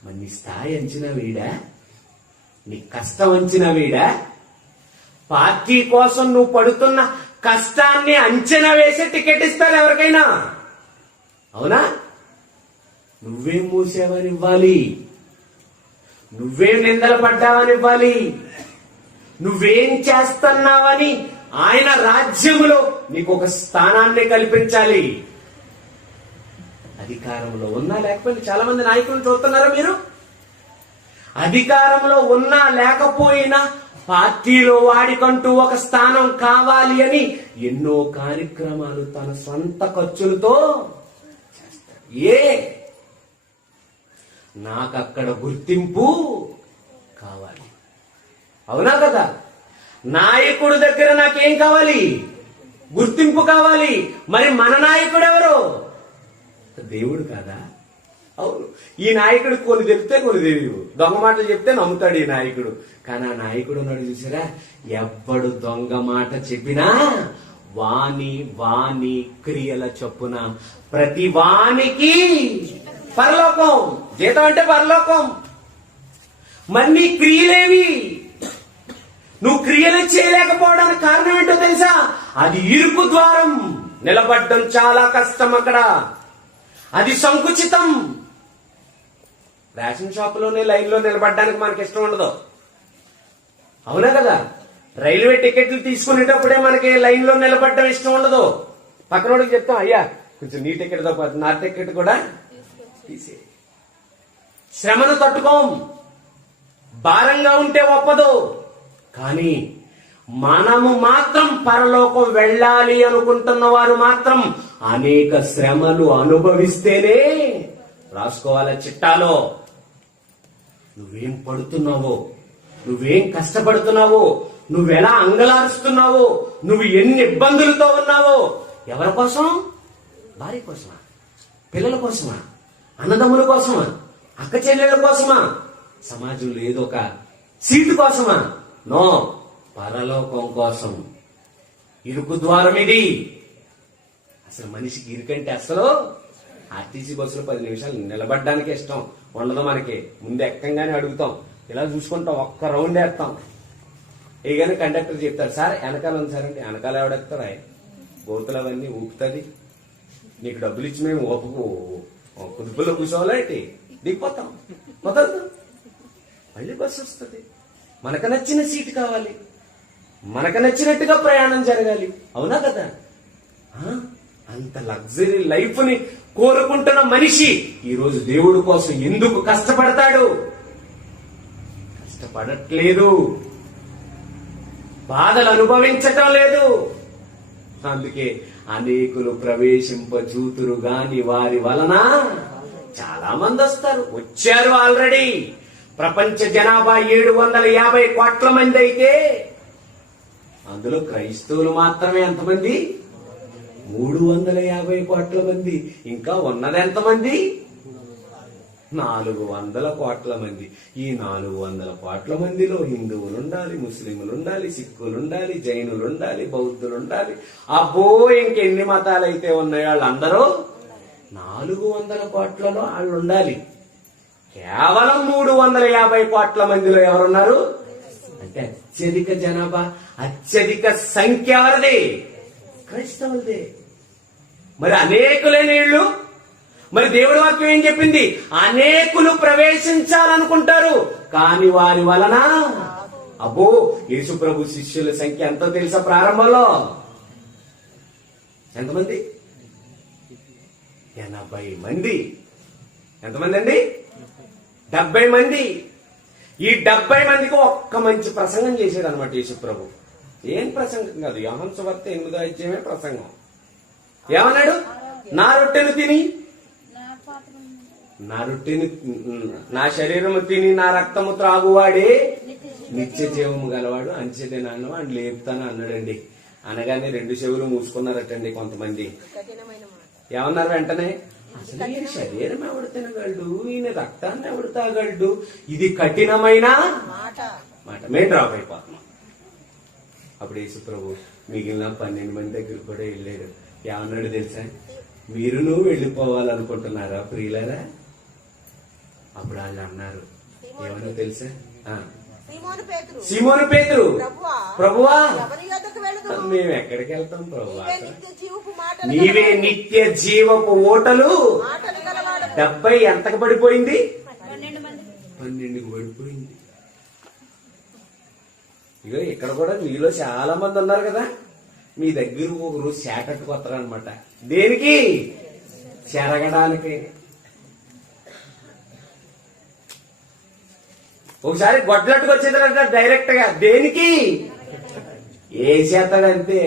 మరి నీ స్థాయి అంచనా వేయడా? నీ కష్టం అంచనా వేయడా? పార్టీ కోసం నువ్వు పడుతున్న కష్టాన్ని అంచనా వేసే టికెట్ ఇస్తారు ఎవరికైనా, అవునా? నువ్వేం మూసావని ఇవ్వాలి, నువ్వేం నిందలు పడ్డావని ఇవ్వాలి, నువ్వేం చేస్తున్నావని ఆయన రాజ్యములో నీకు ఒక స్థానాన్ని కల్పించాలి. అధికారంలో ఉన్నా లేకపోయినా చాలా మంది నాయకులను చూస్తున్నారా మీరు? అధికారంలో ఉన్నా లేకపోయినా పార్టీలో వాడికంటూ ఒక స్థానం కావాలి అని ఎన్నో కార్యక్రమాలు తన సొంత ఖర్చులతో చేస్తాడు. నాకక్కడ గుర్తింపు కావాలి, అవునా కదా? నాయకుడు దగ్గర నాకేం కావాలి? గుర్తింపు కావాలి. మరి మన నాయకుడు ఎవరు? దేవుడు కాదా? అవును, ఈ నాయకుడు కొన్ని చెప్తే కొన్ని తెలియవు, దొంగ మాటలు చెప్తే నమ్ముతాడు ఈ నాయకుడు. కానీ ఆ నాయకుడు ఉన్నాడు చూసారా, ఎవ్వడు దొంగ మాట చెప్పినా వాని క్రియల చొప్పున ప్రతి వానికి పరలోకం. జీతం అంటే పరలోకం. మరి నీ క్రియలేవి? నువ్వు క్రియలు చేయలేకపోవడానికి కారణం ఏంటో తెలుసా? అది ఇరుకు ద్వారం. నిలబడ్డం చాలా కష్టం అక్కడ, అది సంకుచితం. రేషన్ షాపులోనే లైన్లో నిలబడడానికి మనకి ఇష్టం ఉండదు, అవునా కదా? రైల్వే టికెట్లు తీసుకునేటప్పుడే మనకి లైన్లో నిలబడడం ఇష్టం ఉండదు. పక్కనోడికి చెప్తాం, అయ్యా కొంచెం నీ టికెట్తో పాటు నా టికెట్ కూడా తీసే. శ్రమను తట్టుకోం, భారంగా ఉంటే ఒప్పదు. కానీ మనము మాత్రం పరలోకం వెళ్ళాలి అనుకుంటున్న వారు మాత్రం అనేక శ్రమలు అనుభవిస్తేనే రాసుకోవాలి చిట్టాలో. నువ్వేం పడుతున్నావో, నువ్వేం కష్టపడుతున్నావో, నువ్వెలా అంగలారుస్తున్నావో, నువ్వు ఎన్ని ఇబ్బందులతో ఉన్నావో ఎవరి కోసం? భార్య కోసమా? పిల్లల కోసమా? అన్నదమ్ముల కోసమా? అక్క చెల్లెళ్ళ కోసమా? సమాజంలో ఏదో ఒక సీటు కోసమా? నో, పరలోకం కోసం. ఇరుకు ద్వారం ఇది. అసలు మనిషికి ఇరుకంటే అసలు ఆర్టీసీ బస్సులో 10 నిమిషాలు నిలబడ్డానికి ఇష్టం ఉండదు మనకి. ముందు ఎక్కంగానే అడుగుతాం, ఇలా చూసుకుంటాం, ఒక్క రౌండ్ వేస్తాం. ఏగానే కండక్టర్ చెప్తాడు, సార్ వెనకాల ఉంది సార్ అంటే, వెనకాల ఎవడెక్తారా? గోతులు అవన్నీ ఊపుతుంది, నీకు డబ్బులు ఇచ్చి మేము కుదుపులో కూర్చోవాలా ఏంటి? దిగిపోతాం, మొదలు మళ్ళీ బస్సు వస్తుంది. మనకు నచ్చిన సీటు కావాలి, మనకు నచ్చినట్టుగా ప్రయాణం జరగాలి. అవునా కదా? అంత లగ్జరీ లైఫ్ ని కోరుకుంటున్న మనిషి ఈ రోజు దేవుడి కోసం ఎందుకు కష్టపడతాడు? కష్టపడట్లేదు, బాధలు అనుభవించటం లేదు. అందుకే అనేకులు ప్రవేశింపజూతురు గాని వారి వలన చాలా మంది వస్తారు. వచ్చారు ఆల్రెడీ. ప్రపంచ జనాభా 750 కోట్ల మంది అయితే అందులో క్రైస్తవులు మాత్రమే ఎంతమంది? 350 కోట్ల మంది. ఇంకా ఉన్నది ఎంతమంది? 400 కోట్ల మంది. ఈ 400 కోట్ల మందిలో హిందువులు ఉండాలి, ముస్లింలు ఉండాలి, సిక్కులు ఉండాలి, జైనులు ఉండాలి, బౌద్ధులు ఉండాలి. అబ్బో, ఇంకెన్ని మతాలు అయితే ఉన్నాయో వాళ్ళందరూ 400 కోట్లలో వాళ్ళు ఉండాలి. కేవలం 350 కోట్ల మందిలో ఎవరున్నారు అంటే అత్యధిక జనాభా, అత్యధిక సంఖ్య ఎవరిది? క్రైస్తవులదే. మరి అనేకులైన వీళ్ళు, మరి దేవుడి వాక్యం ఏం చెప్పింది? అనేకులు ప్రవేశించాలనుకుంటారు కానీ వారి వలన అబ్బో, యేసు ప్రభు శిష్యుల సంఖ్య ఎంతో తెలుసా? ప్రారంభంలో ఎంతమంది? 80 మంది. ఎంతమంది అండి? 70 మంది. ఈ 70 మందికి ఒక్క మంచి ప్రసంగం చేశాడు అనమాట యేసు ప్రభు. ఏం ప్రసంగం కాదు, యోహాను సువార్త 8వ అధ్యాయమే ప్రసంగం. ఏమన్నాడు? నా రొట్టెను తిని, నా శరీరము తిని నా రక్తము త్రాగువాడే నిత్య జీవము గలవాడు, అంచెదే నాన్న అని లేపుతాను అన్నాడండి. అనగానే 2 చెవులు మూసుకున్నారటండి కొంతమంది. ఏమన్నారు వెంటనే? అసలు ఈయన శరీరం ఎవడు తినగలడు, ఈయన రక్తాన్ని ఎవడు తాగలడు, ఇది కఠినమైన మాట. మేము డ్రాప్ అయిపోతున్నాం. అప్పుడు యేసు ప్రభు మిగిలిన 12 మంది దగ్గర కూడా వెళ్ళాడు. ఏమన్నాడు తెలుసా? మీరును వెళ్ళిపోవాలనుకుంటున్నారా ప్రియులారా? అప్పుడు వాళ్ళు అన్నారు, ఏమన్నా తెలుసా? సీమోను పేతురు, ప్రభువా మేము ఎక్కడికి వెళ్తాం ప్రభువా? నీవే నిత్య జీవపు ఓటలు. 70 ఎంతకు పడిపోయింది? 12కు పడిపోయింది. ఇగో ఇక్కడ కూడా మీలో చాలా మంది ఉన్నారు కదా, మీ దగ్గర ఒకరు సేటట్టుకొస్తారు అనమాట. దేనికి? చెరగడానికి. ఒకసారి గొడ్లట్టుకు వచ్చేదంట డైరెక్ట్ గా. దేనికి? వేసేస్తాడంతే.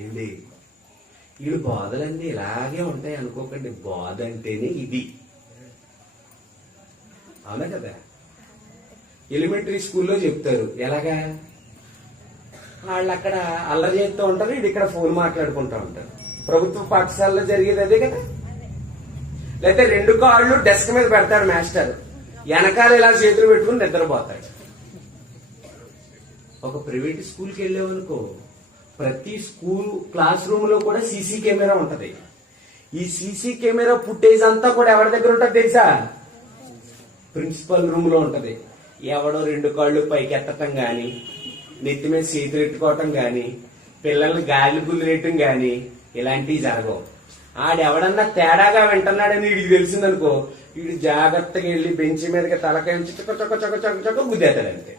ఏంటి వీడు బోధలన్నీ ఇలాగే ఉంటాయి అనుకోకండి. బోధ అంటేనే ఇది. అవునా కదా? ఎలిమెంటరీ స్కూల్లో చెప్తారు ఎలాగా, వాళ్ళు అక్కడ అల్లరి చేస్తూ ఉంటారు, ఇది ఇక్కడ ఫోన్ మాట్లాడుకుంటూ ఉంటారు. ప్రభుత్వ పాఠశాలలో జరిగేది అదే కదా. లేకపోతే 2 కాళ్ళు డెస్క్ మీద పెడతాడు మాస్టర్, వెనకాల ఇలా చేతులు పెట్టుకుని నిద్రపోతాడు. ఒక ప్రైవేట్ స్కూల్కి వెళ్ళామనుకో, ప్రతి స్కూల్ క్లాస్ రూమ్ లో కూడా సీసీ కెమెరా ఉంటది. ఈ సీసీ కెమెరా ఫుటేజ్ అంతా కూడా ఎవరి దగ్గర ఉంటది తెలుసా? ప్రిన్సిపల్ రూమ్ లో ఉంటది. ఎవడో 2 కాళ్ళు పైకి ఎత్తటం గాని, నెత్తి మీద చేతులు ఎట్టుకోవటం గాని, పిల్లల్ని గాలి గుల్లిరేయటం గాని ఇలాంటివి జరగవు. ఆడెవడన్నా తేడాగా వింటున్నాడని వీడికి తెలిసిందనుకో, వీడు జాగ్రత్తగా వెళ్ళి బెంచ్ మీదకి తలకాయ చొక్క గుద్దేతాడు అంతే.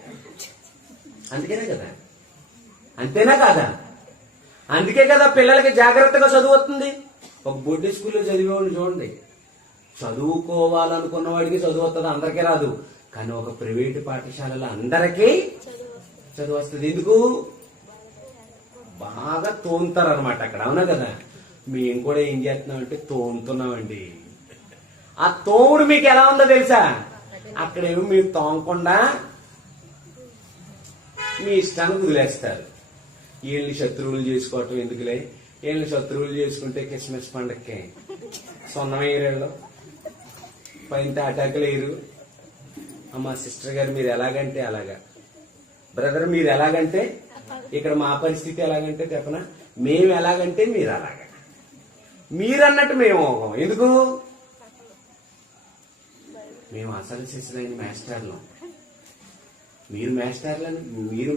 అందుకేనే కదా? అంతేనా కాదా? అందుకే కదా పిల్లలకి జాగ్రత్తగా చదువుతుంది. ఒక బోర్డు స్కూల్లో చదివేవాళ్ళు చూడండి, చదువుకోవాలనుకున్న వాడికి చదువు వస్తుంది, అందరికీ రాదు. కానీ ఒక ప్రైవేటు పాఠశాలలో అందరికీ చదువు వస్తుంది. ఎందుకు? బాగా తోముతారు అనమాట అక్కడ. అవునా కదా? మేము కూడా ఏం చేస్తున్నామంటే తోముతున్నామండి. ఆ తోముడు మీకు ఎలా ఉందో తెలుసా? అక్కడేమో మీరు తోమకుండా మీ ఇష్టాన్ని వదిలేస్తారు. వీళ్ళని శత్రువులు చేసుకోవటం ఎందుకులే, వీళ్ళని శత్రువులు చేసుకుంటే క్రిస్మస్ పండక్కి సొన్నమయ్యేళ్ళు పైన తాటాకులు వేయరు. అమ్మా సిస్టర్ గారు మీరు ఎలాగంటే అలాగా, బ్రదర్ మీరు ఎలాగంటే, ఇక్కడ మా పరిస్థితి ఎలాగంటే చెప్పనా, మేము ఎలాగంటే మీరు అలాగా, మీరన్నట్టు మేము అవ్వం. ఎందుకు? మేము అసలు శిశులైన మాస్టర్లు, మీరు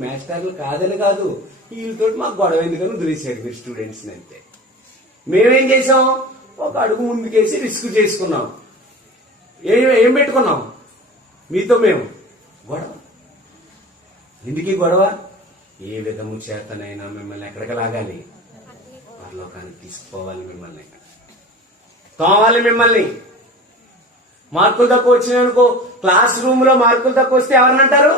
మాస్టర్లు కాదని కాదు, వీళ్ళతో మాకు గొడవ ఎందుకని వదిలేశారు మీరు స్టూడెంట్స్ అంతే. మేమేం చేసాం, ఒక అడుగు ముందుకేసి రిస్క్ చేసుకున్నాం. ఏం పెట్టుకున్నాం మీతో మేము గొడవ. ఎందుకు గొడవ? ఏ విధము చేతనైనా మిమ్మల్ని ఎక్కడికి లాగాలి, పరలోకానికి తీసుకుపోవాలి, మిమ్మల్ని తోవాలి. మిమ్మల్ని మార్కులు తక్కువ వచ్చినాయనుకో, క్లాస్ రూమ్ లో మార్కులు తక్కువ వస్తే ఎవరినంటారు?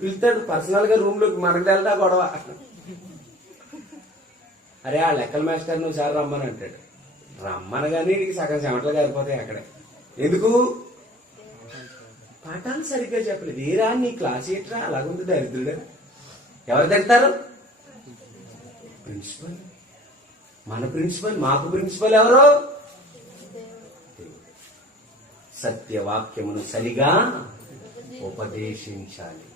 పిలుతాడు పర్సనల్ గా రూమ్ లోకి, మనకు వెళ్తా గొడవ. అరే ఆ లెక్కల మాస్టర్ నువ్వు సార్ రమ్మని అంటాడు. రమ్మనగానే నీకు సగం చెమటలు కారిపోతాయి అక్కడే. ఎందుకు? పాఠాలు సరిగ్గా చెప్పలేదు. ఏరా నీ క్లాస్ ఏట్రా అలాగుంది దరిద్రుడు. ఎవరు తింటారు? ప్రిన్సిపల్. మన ప్రిన్సిపల్, మాకు ప్రిన్సిపల్ ఎవరు? సత్యవాక్యమును సరిగా ఉపదేశించాలి.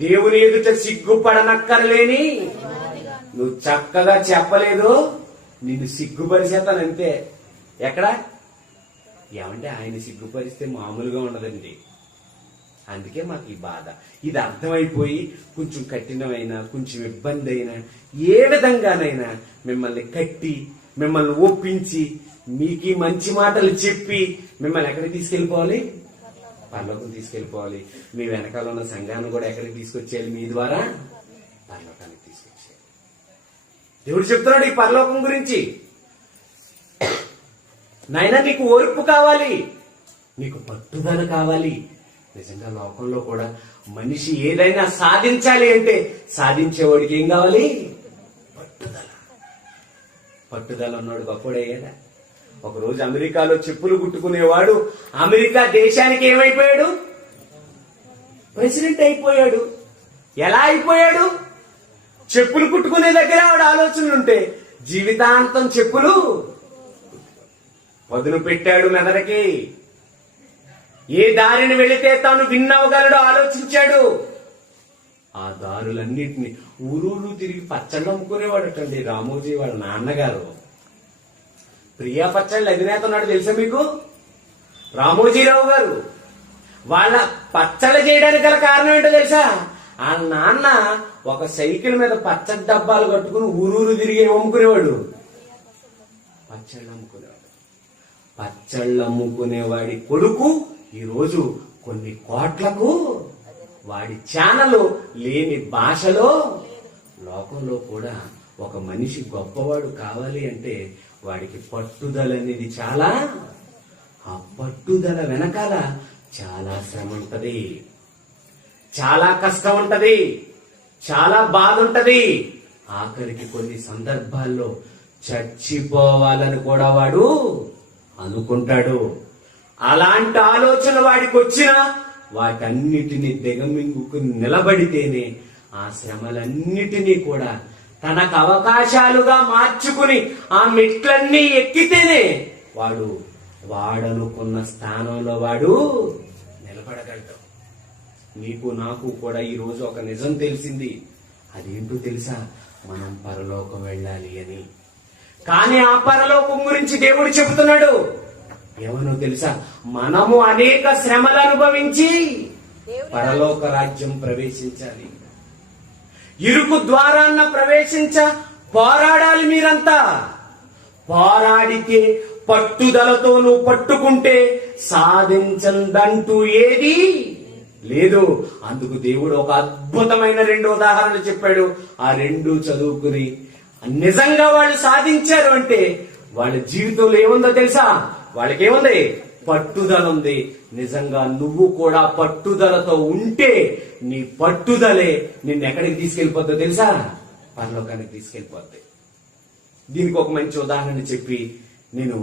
దేవుని ఎదుట సిగ్గుపడనక్కర్లేని నువ్వు చక్కగా చెప్పలేదు, నిన్ను సిగ్గుపరిచేతానంతే. ఎక్కడ? ఏమంటే ఆయన సిగ్గుపరిస్తే మామూలుగా ఉండదండి. అందుకే మాకు ఈ బాధ. ఇది అర్థమైపోయి కొంచెం కఠినమైనా, కొంచెం ఇబ్బంది అయినా, ఏ విధంగానైనా మిమ్మల్ని కట్టి, మిమ్మల్ని ఒప్పించి, మీకు మంచి మాటలు చెప్పి మిమ్మల్ని ఎక్కడికి తీసుకెళ్లిపోవాలి? పరలోకం తీసుకెళ్లిపోవాలి. మీ వెనకాల ఉన్న సంఘాన్ని కూడా ఎక్కడికి తీసుకొచ్చేయాలి? మీ ద్వారా పరలోకానికి తీసుకొచ్చేయాలి. దేవుడు చెప్తున్నాడు ఈ పరలోకం గురించి. నాయనా నీకు ఓర్పు కావాలి, నీకు పట్టుదల కావాలి. నిజంగా లోకంలో కూడా మనిషి ఏదైనా సాధించాలి అంటే సాధించేవాడికి ఏం కావాలి? పట్టుదల. పట్టుదల ఉన్నాడు గొప్పడయ్యాడా? ఒకరోజు అమెరికాలో చెప్పులు కుట్టుకునేవాడు అమెరికా దేశానికి ఏమైపోయాడు? ప్రెసిడెంట్ అయిపోయాడు. ఎలా అయిపోయాడు? చెప్పులు కుట్టుకునే దగ్గర ఆవిడ ఆలోచనలుంటే జీవితాంతం చెప్పులు పదును పెట్టాడు మెదడుకి. ఏ దారిని వెళితే తాను విన్నవగలడో ఆలోచించాడు. ఆ దారులన్నింటినీ ఊరూరు తిరిగి పచ్చళ్ళు అమ్ముకునేవాడటండి రామోజీ వాళ్ళ నాన్నగారు. ప్రియా పచ్చళ్ళ అధినేత ఉన్నాడు తెలుసా మీకు? రామోజీరావు గారు. వాళ్ళ పచ్చళ్ళు చేయడానికి గల కారణం ఏంటో తెలుసా? ఆ నాన్న ఒక సైకిల్ మీద పచ్చడి డబ్బాలు కట్టుకుని ఊరూరు తిరిగి అమ్ముకునేవాడు, పచ్చళ్ళు అమ్ముకునేవాడు. పచ్చళ్ళు అమ్ముకునేవాడి కొడుకు ఈరోజు కొన్ని కోట్లకు వాడి ఛానల్ లేని భాషలో లోకంలో కూడా ఒక మనిషి గొప్పవాడు కావాలి అంటే వాడికి పట్టుదల అనేది చాలా. ఆ పట్టుదల వెనకాల చాలా శ్రమ ఉంటది, చాలా కష్టం ఉంటది, చాలా బాధ ఉంటది. ఆఖరికి కొన్ని సందర్భాల్లో చచ్చిపోవాలని కూడా వాడు అనుకుంటాడు. అలాంటి ఆలోచన వాడికి వచ్చినా వాటన్నిటినీ దిగమింగుకు నిలబడితేనే ఆ శ్రమలన్నిటినీ కూడా తనకు అవకాశాలుగా మార్చుకుని ఆ మెట్లన్నీ ఎక్కితేనే వాడనుకున్న స్థానంలో వాడు నిలబడగలడు. నీకు నాకు కూడా ఈ రోజు ఒక నిజం తెలిసింది. అదేంటో తెలుసా? మనం పరలోకం వెళ్ళాలి అని. కానీ ఆ పరలోకం గురించి దేవుడు చెబుతున్నాడు ఏమనో తెలుసా? మనము అనేక శ్రమలు అనుభవించి పరలోక రాజ్యం ప్రవేశించాలి. ఇరుకు ద్వారాన్న పోరాడాలి. మీరంతా పోరాడితే, పట్టుదలతో నువ్వు పట్టుకుంటే సాధించదంటూ ఏది లేదు. అందుకు దేవుడు ఒక అద్భుతమైన 2 ఉదాహరణలు చెప్పాడు. ఆ 2 చదువుకుని నిజంగా వాళ్ళు సాధించారు అంటే వాళ్ళ జీవితంలో ఏముందో తెలుసా? వాళ్ళకేముంది? పట్టుదల ఉంది. నిజంగా నువ్వు కూడా పట్టుదలతో ఉంటే నీ పట్టుదలే నిన్ను ఎక్కడికి తీసుకెళ్లిపోద్దో తెలుసా? పరలోకానికి తీసుకెళ్లిపోద్ది. దీనికి ఒక మంచి ఉదాహరణ చెప్పి నేను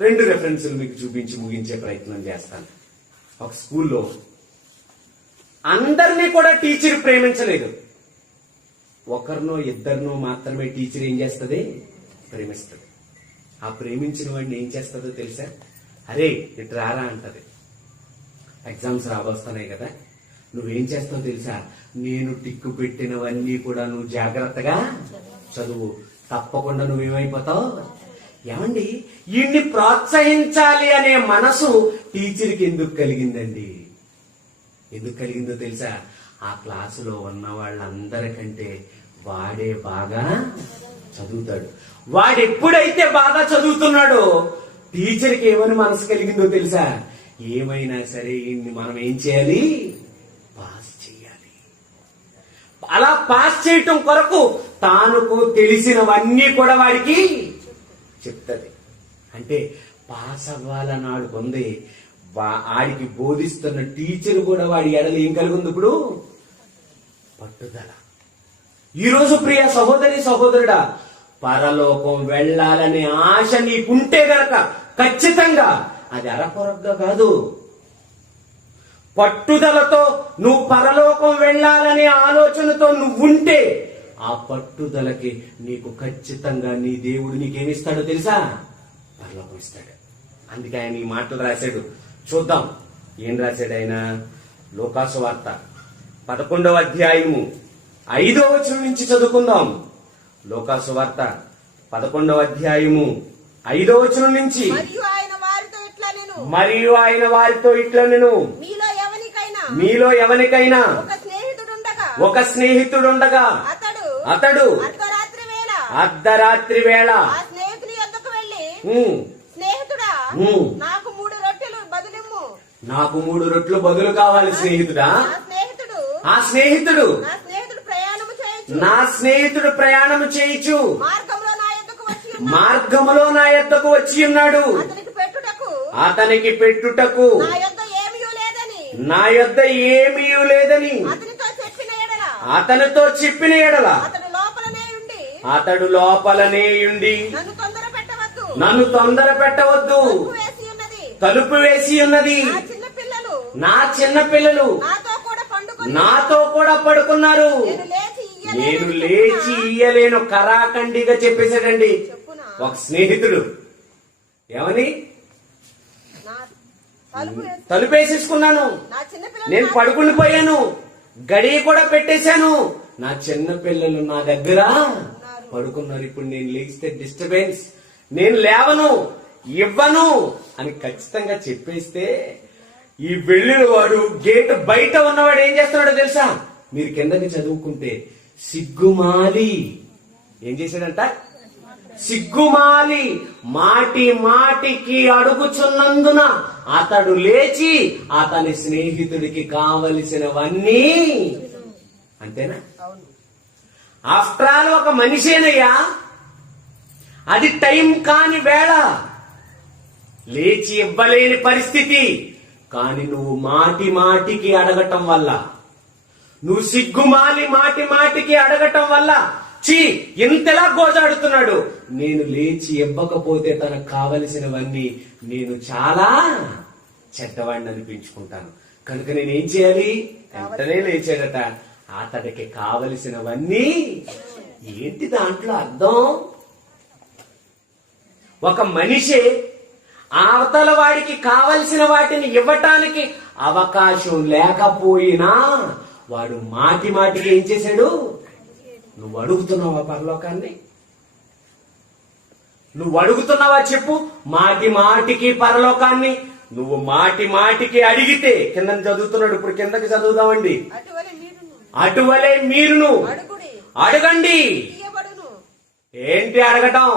2 రెఫరెన్సులు మీకు చూపించి ముగించే ప్రయత్నం చేస్తాను. ఒక స్కూల్లో అందరినీ కూడా టీచర్ ప్రేమించలేదు. ఒకరినో ఇద్దరినో మాత్రమే టీచర్ ఏం చేస్తుంది? ప్రేమిస్తుంది. ఆ ప్రేమించిన వాడిని ఏం చేస్తుందో తెలుసా? అరే ఇటు రారా అంటది. ఎగ్జామ్స్ రాబోస్తున్నాయి కదా, నువ్వేం చేస్తావు తెలుసా? నేను టిక్కు పెట్టినవన్నీ కూడా నువ్వు జాగ్రత్తగా చదువు, తప్పకుండా నువ్వేమైపోతావు. ఏమండి, వీడిని ప్రోత్సహించాలి అనే మనసు టీచర్కి ఎందుకు కలిగిందండి? ఎందుకు కలిగిందో తెలుసా? ఆ క్లాసులో ఉన్న వాళ్ళందరికంటే వాడే బాగా చదువుతాడు. వాడెప్పుడైతే బాగా చదువుతున్నాడో టీచర్కి ఏమని మనసు కలిగిందో తెలుసా? ఏమైనా సరే వీడిని మనం ఏం చేయాలి? పాస్ చేయాలి. అలా పాస్ చేయటం కొరకు తానుకు తెలిసినవన్నీ కూడా వాడికి చెప్తది. అంటే పాస్ అవ్వాలన్నాడు పొంది ఆడికి బోధిస్తున్న టీచర్ కూడా వాడి ఎడలు ఏం కలిగి ఉంది? ఇప్పుడు పట్టుదల. ఈరోజు ప్రియ సహోదరి సహోదరుడా, పరలోకం వెళ్ళాలనే ఆశ నీకుంటే గనక ఖచ్చితంగా అది అరకొరగా కాదు, పట్టుదలతో నువ్వు పరలోకం వెళ్ళాలనే ఆలోచనతో నువ్వుంటే ఆ పట్టుదలకి నీకు ఖచ్చితంగా నీ దేవుడు నీకేమిస్తాడో తెలుసా? పరలోకం ఇస్తాడు. అందుకే ఆయన ఈ మాటలు రాశాడు. చూద్దాం ఏం రాశాడు ఆయన. లోకాసు వార్త 11వ అధ్యాయము 5వ వచనం నుంచి చదువుకుందాం. లోకాసు వార్త 11వ అధ్యాయము 5వ వచనం నుంచి. మరియు ఆయన వారితో ఇట్లా నేను మీలో ఎవరికైనా ఒక స్నేహితుడుండగా అతడు అర్ధరాత్రి వేళ ఆ స్నేహితుని యొద్దకు వెళ్ళి, స్నేహితుడా, నాకు 3 రొట్టెలు బదులిమ్ము. నాకు 3 రొట్టెలు బదులు కావాలి స్నేహితుడా. ఆ స్నేహితుడు నా స్నేహితుడు ప్రయాణము చేయించు మార్గములో నా యొద్దకు వచ్చి ఉన్నాడు. అతనికి పెట్టుటకు నా యొద్ద ఏమీ లేదని అతనితో చెప్పిన ఎడల అతడు లోపలనే ఉండి నన్ను తొందర పెట్టవద్దు, తలుపు వేసి ఉన్నది, నా చిన్న పిల్లలు నాతో కూడా పడుకున్నారు, నేను లేచి ఇయ్యలేను. కరాఖండిగా చెప్పేశాడండి ఒక స్నేహితుడు. ఏమని? తలుపేసేసుకున్నాను, నేను పడుకుని పోయాను, గడియ కూడా పెట్టేశాను, నా చిన్న పిల్లలు నా దగ్గర పడుకున్నారు. ఇప్పుడు నేను లేస్తే డిస్టర్బెన్స్, నేను లేవను, ఇవ్వను అని ఖచ్చితంగా చెప్పేస్తే ఈ వెళ్ళిన వాడు గేట్ బయట ఉన్నవాడు ఏం చేస్తున్నాడో తెలుసా? మీరు కిందకి చదువుకుంటే సిగ్గుమాలి ఏం చేశాడంట? సిగ్గుమాలి మాటి మాటికి అడుగుచున్నందున అతడు లేచి అతని స్నేహితుడికి కావలసినవన్నీ. అంతేనా? ఆఫ్టర్ ఆల్ ఒక మనిషేనయ్యా, అది టైం కాని వేళ, లేచి ఇవ్వలేని పరిస్థితి. కాని నువ్వు మాటి మాటికి అడగటం వల్ల, నువ్వు సిగ్గుమాలి మాటి మాటికి అడగటం వల్ల ఇంతలా గోజాడుతున్నాడు. నేను లేచి ఇవ్వకపోతే తనకు కావలసినవన్నీ నేను చాలా చెడ్డవాడిని అనిపించుకుంటాను. కనుక నేనేం చేయాలి? వెంటనే లేచాడట. అతడికి కావలసినవన్నీ. ఏంటి దాంట్లో అర్థం? ఒక మనిషి అవతల వాడికి కావలసిన వాటిని ఇవ్వటానికి అవకాశం లేకపోయినా వాడు మాటి మాటికి ఏం చేశాడు? నువ్వు అడుగుతున్నావా పరలోకాన్ని? నువ్వు అడుగుతున్నావా చెప్పు? మాటి మాటికి పరలోకాన్ని నువ్వు మాటి మాటికి అడిగితే, కింద చదువుతున్నాడు, ఇప్పుడు కిందకి చదువుదామండి. అటువలే మీరును అడగండి. ఏంటి అడగటం?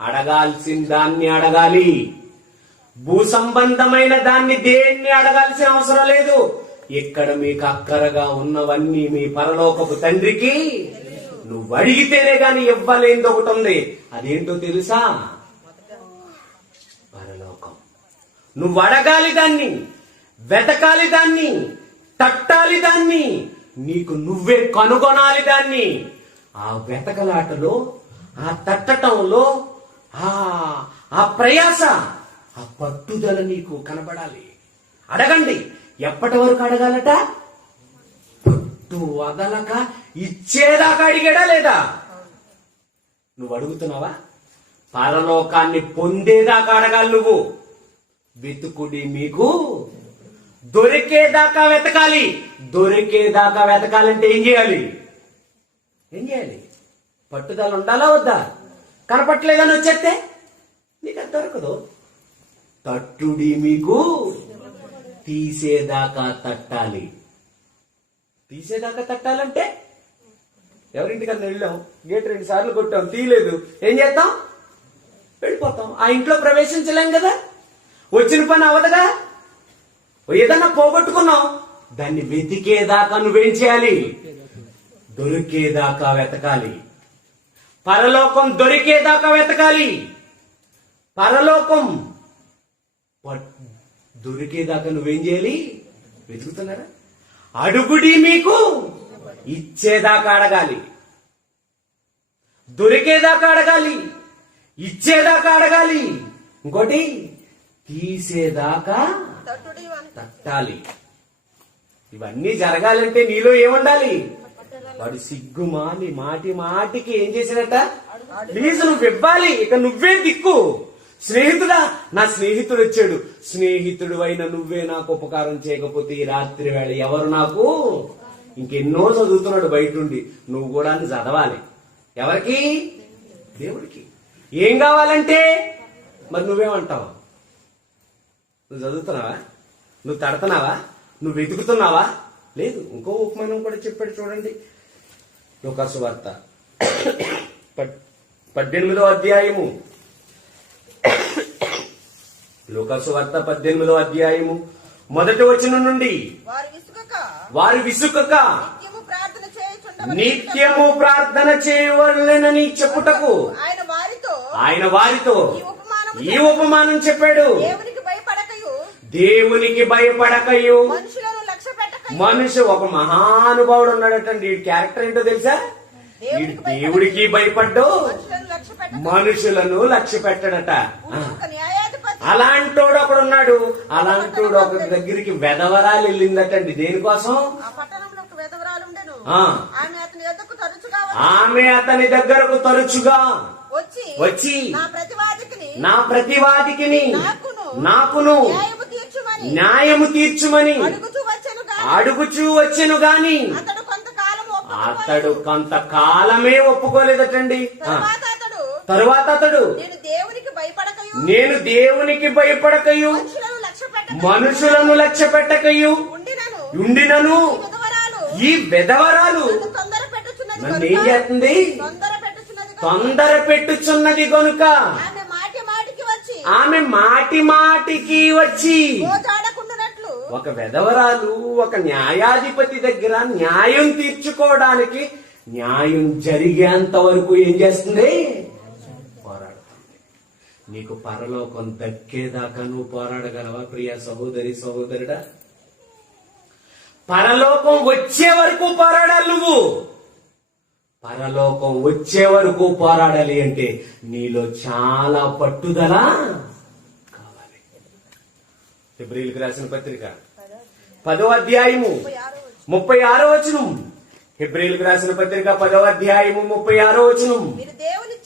అడగాల్సిన దాన్ని అడగాలి. భూ సంబంధమైన దాన్ని దేన్ని అడగాల్సిన అవసరం లేదు. ఇక్కడ మీకు అక్కరగా ఉన్నవన్నీ మీ పరలోకపు తండ్రికి నువ్వు అడిగితేనే గాని ఇవ్వలేనిది ఒకటి ఉంది. అదేంటో తెలుసా? పరలోకం. నువ్వు అడగాలి దాన్ని, వెతకాలి దాన్ని, తట్టాలి దాన్ని, నీకు నువ్వే కనుగొనాలి దాన్ని. ఆ వెతకలాటలో, ఆ తట్టటంలో, ఆ ప్రయాస, ఆ పట్టుదల నీకు కనబడాలి. అడగండి. ఎప్పటి వరకు అడగాలట? పట్టు వదలక ఇచ్చేదాకా అడిగాడా లేదా? నువ్వు అడుగుతున్నావా? పరలోకాన్ని పొందేదాకా అడగాలి నువ్వు. వెతుకుడి మీకు దొరికేదాకా వెతకాలి. దొరికేదాకా వెతకాలంటే ఏం చేయాలి? ఏం చేయాలి? పట్టుదల ఉండాలా వద్దా? కనపట్లేదని వచ్చేస్తే నీకు అది దొరకదు. తట్టుడి మీకు తీసేదాకా తట్టాలి. తీసేదాకా తట్టాలంటే ఎవరింటికన్నా వెళ్ళాం, గేట్ 2 సార్లు కొట్టాం, తీయలేదు, ఏం చేస్తాం? వెళ్ళిపోతాం. ఆ ఇంట్లో ప్రవేశించలేం కదా. వచ్చిన పని అవదగా. ఏదన్నా పోగొట్టుకున్నాం, దాన్ని వెతికేదాకా నువ్వేం చేయాలి? దొరికేదాకా వెతకాలి. పరలోకం దొరికేదాకా వెతకాలి. పరలోకం దొరికేదాకా నువ్వేం చేయాలి? వెతుకుతున్నారా? అడుగుడి మీకు ఇచ్చేదాకా అడగాలి. దొరికేదాకా అడగాలి, ఇచ్చేదాకా అడగాలి. ఇంకోటి తీసేదాకా తట్టాలి. ఇవన్నీ జరగాలంటే నీలో ఏముండాలి? వాడు సిగ్గుమాలి మాటి మాటికి ఏం చేశాడట? ప్లీజ్ నువ్వు ఇవ్వాలి. ఇక నువ్వే దిక్కు. స్నేహితుడా, నా స్నేహితుడు వచ్చాడు. స్నేహితుడు అయిన నువ్వే నాకు ఉపకారం చేయకపోతే ఈ రాత్రి వేళ ఎవరు నాకు? ఇంకెన్నో చదువుతున్నాడు బయటుండి, నువ్వు కూడా చదవాలి. ఎవరికి? దేవుడికి. ఏం కావాలంటే మరి నువ్వేమంటావు? నువ్వు చదువుతున్నావా? నువ్వు తడుతున్నావా? నువ్వు వెతుకుతున్నావా? లేదు. ఇంకో ఉపమానం కూడా చెప్పాడు చూడండి. లూకాసు వార్త 18వ అధ్యాయము. లూకాసు వార్త 18వ అధ్యాయము 1వ వచనం నుండి. వారు విసుకక నిత్యము ప్రార్థన చేయవలెనని చెప్పుటకు ఆయన వారితో ఈ ఉపమానం చెప్పాడు. దేవునికి భయపడకయు మనిషి. ఒక మహానుభావుడు ఉన్నాడటండి. ఈ క్యారెక్టర్ ఏంటో తెలుసా? ఈ దేవుడికి భయపడ్డు, మనుషులను లక్ష్య పెట్టడట. అలాంటోడు ఒకడున్నాడు. అలాంటోడు ఒక దగ్గరికి వెధవరాలు వెళ్ళిందటండి. దేనికోసం? ఆమె అతని దగ్గరకు తరచుగా వచ్చి నా ప్రతివాదికిని నాకును న్యాయము తీర్చుమని అడుగుచూ వచ్చెను గాని అతడు కొంతకాలమే ఒప్పుకోలేదటండి. తరువాత అతడు నేను దేవునికి భయపడకయు మనుషులను లక్ష్య పెట్టకయు ఉండినను ఈ వెధవరాలు నన్ను ఏం చేస్తుంది? తొందర పెట్టుచున్నది గనుక ఆమె మాటి మాటికి వచ్చి. ఒక వెధవరాలు ఒక న్యాయాధిపతి దగ్గర న్యాయం తీర్చుకోవడానికి, న్యాయం జరిగేంత వరకు ఏం చేస్తుంది? పోరాడుతుంది. నీకు పరలోకం దక్కేదాకా నువ్వు పోరాడగలవా ప్రియ సహోదరి సహోదరుడా? పరలోకం వచ్చే వరకు పోరాడాలి నువ్వు. పరలోకం వచ్చే వరకు పోరాడాలి అంటే నీలో చాలా పట్టుదల కావాలి. హెబ్రీయులకు రాసిన పత్రిక 10వ అధ్యాయము 36వ వచనం. హెబ్రీయులకు రాసిన పత్రిక 10వ అధ్యాయము 36వ వచనం. మీరు దేవుని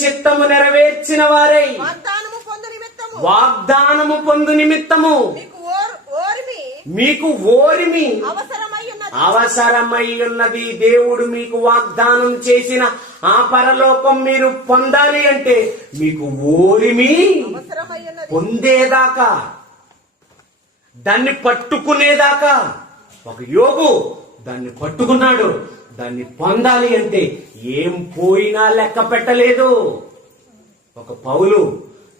చిత్తము నెరవేర్చిన వారై వాగ్దానము పొందు నిమిత్తము మీకు ఓరిమి అవసరమై ఉన్నది. దేవుడు మీకు వాగ్దానం చేసిన ఆ పరలోకం మీరు పొందాలి అంటే మీకు ఓరిమి పొందేదాకా, దాన్ని పట్టుకునేదాకా. ఒక యోగు దాన్ని పట్టుకున్నాడు. దాన్ని పొందాలి అంటే ఏం పోయినా లెక్క పెట్టలేదు. ఒక పౌలు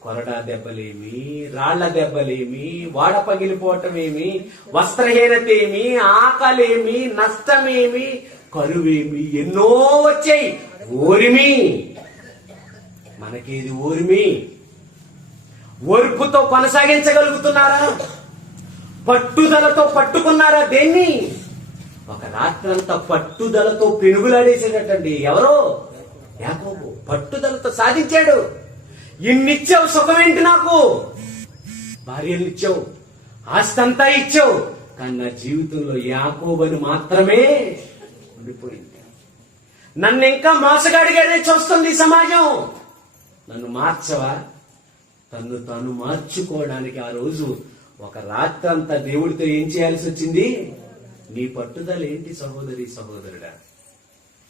కొరడా దెబ్బలేమి, రాళ్ల దెబ్బలేమి, వాడ పగిలిపోవటమేమి, వస్త్రహీనత ఏమి, ఆకలేమి, నష్టమేమి, కరువేమి ఎన్నో వచ్చాయి. ఓరిమి. మనకేది ఓరిమి? ఓర్పుతో కొనసాగించగలుగుతున్నారా? పట్టుదలతో పట్టుకున్నారా దేన్ని? ఒక రాత్రంతా పట్టుదలతో పెనుగులాడేసేటట్టండి. ఎవరో యాకోబు పట్టుదలతో సాధించాడు. ఇన్నిచ్చావు, సుఖమేంటి నాకు? భార్యలు ఇచ్చావు, ఆస్తి అంతా ఇచ్చావు, కానీ నా జీవితంలో యాకోబుని మాత్రమే ఉండిపోయింది. నన్ను ఇంకా మోసగాడిగానే చూస్తుంది ఈ సమాజం. నన్ను మార్చవా? తన్ను తాను మార్చుకోవడానికి ఆ రోజు ఒక రాత్రంతా దేవుడితో ఏం చేయాల్సి వచ్చింది? నీ పట్టుదల ఏంటి సహోదరి సహోదరుడా?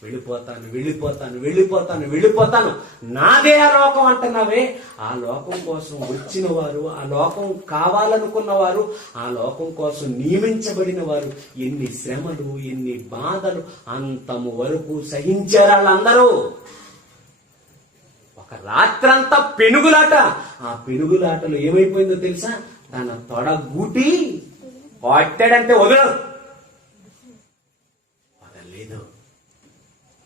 వెళ్ళిపోతాను వెళ్ళిపోతాను వెళ్ళిపోతాను వెళ్ళిపోతాను, నాదే ఆ లోకం అంటున్నావే. ఆ లోకం కోసం వచ్చిన వారు, ఆ లోకం కావాలనుకున్న వారు, ఆ లోకం కోసం నియమించబడిన వారు ఎన్ని శ్రమలు, ఎన్ని బాధలు అంతము వరకు సహించారు వాళ్ళందరూ. ఒక రాత్రంతా పెనుగులాట. ఆ పెనుగులాటలో ఏమైపోయిందో తెలుసా? తన తొడ గూటి కొట్టాడంటే వదలలేదు.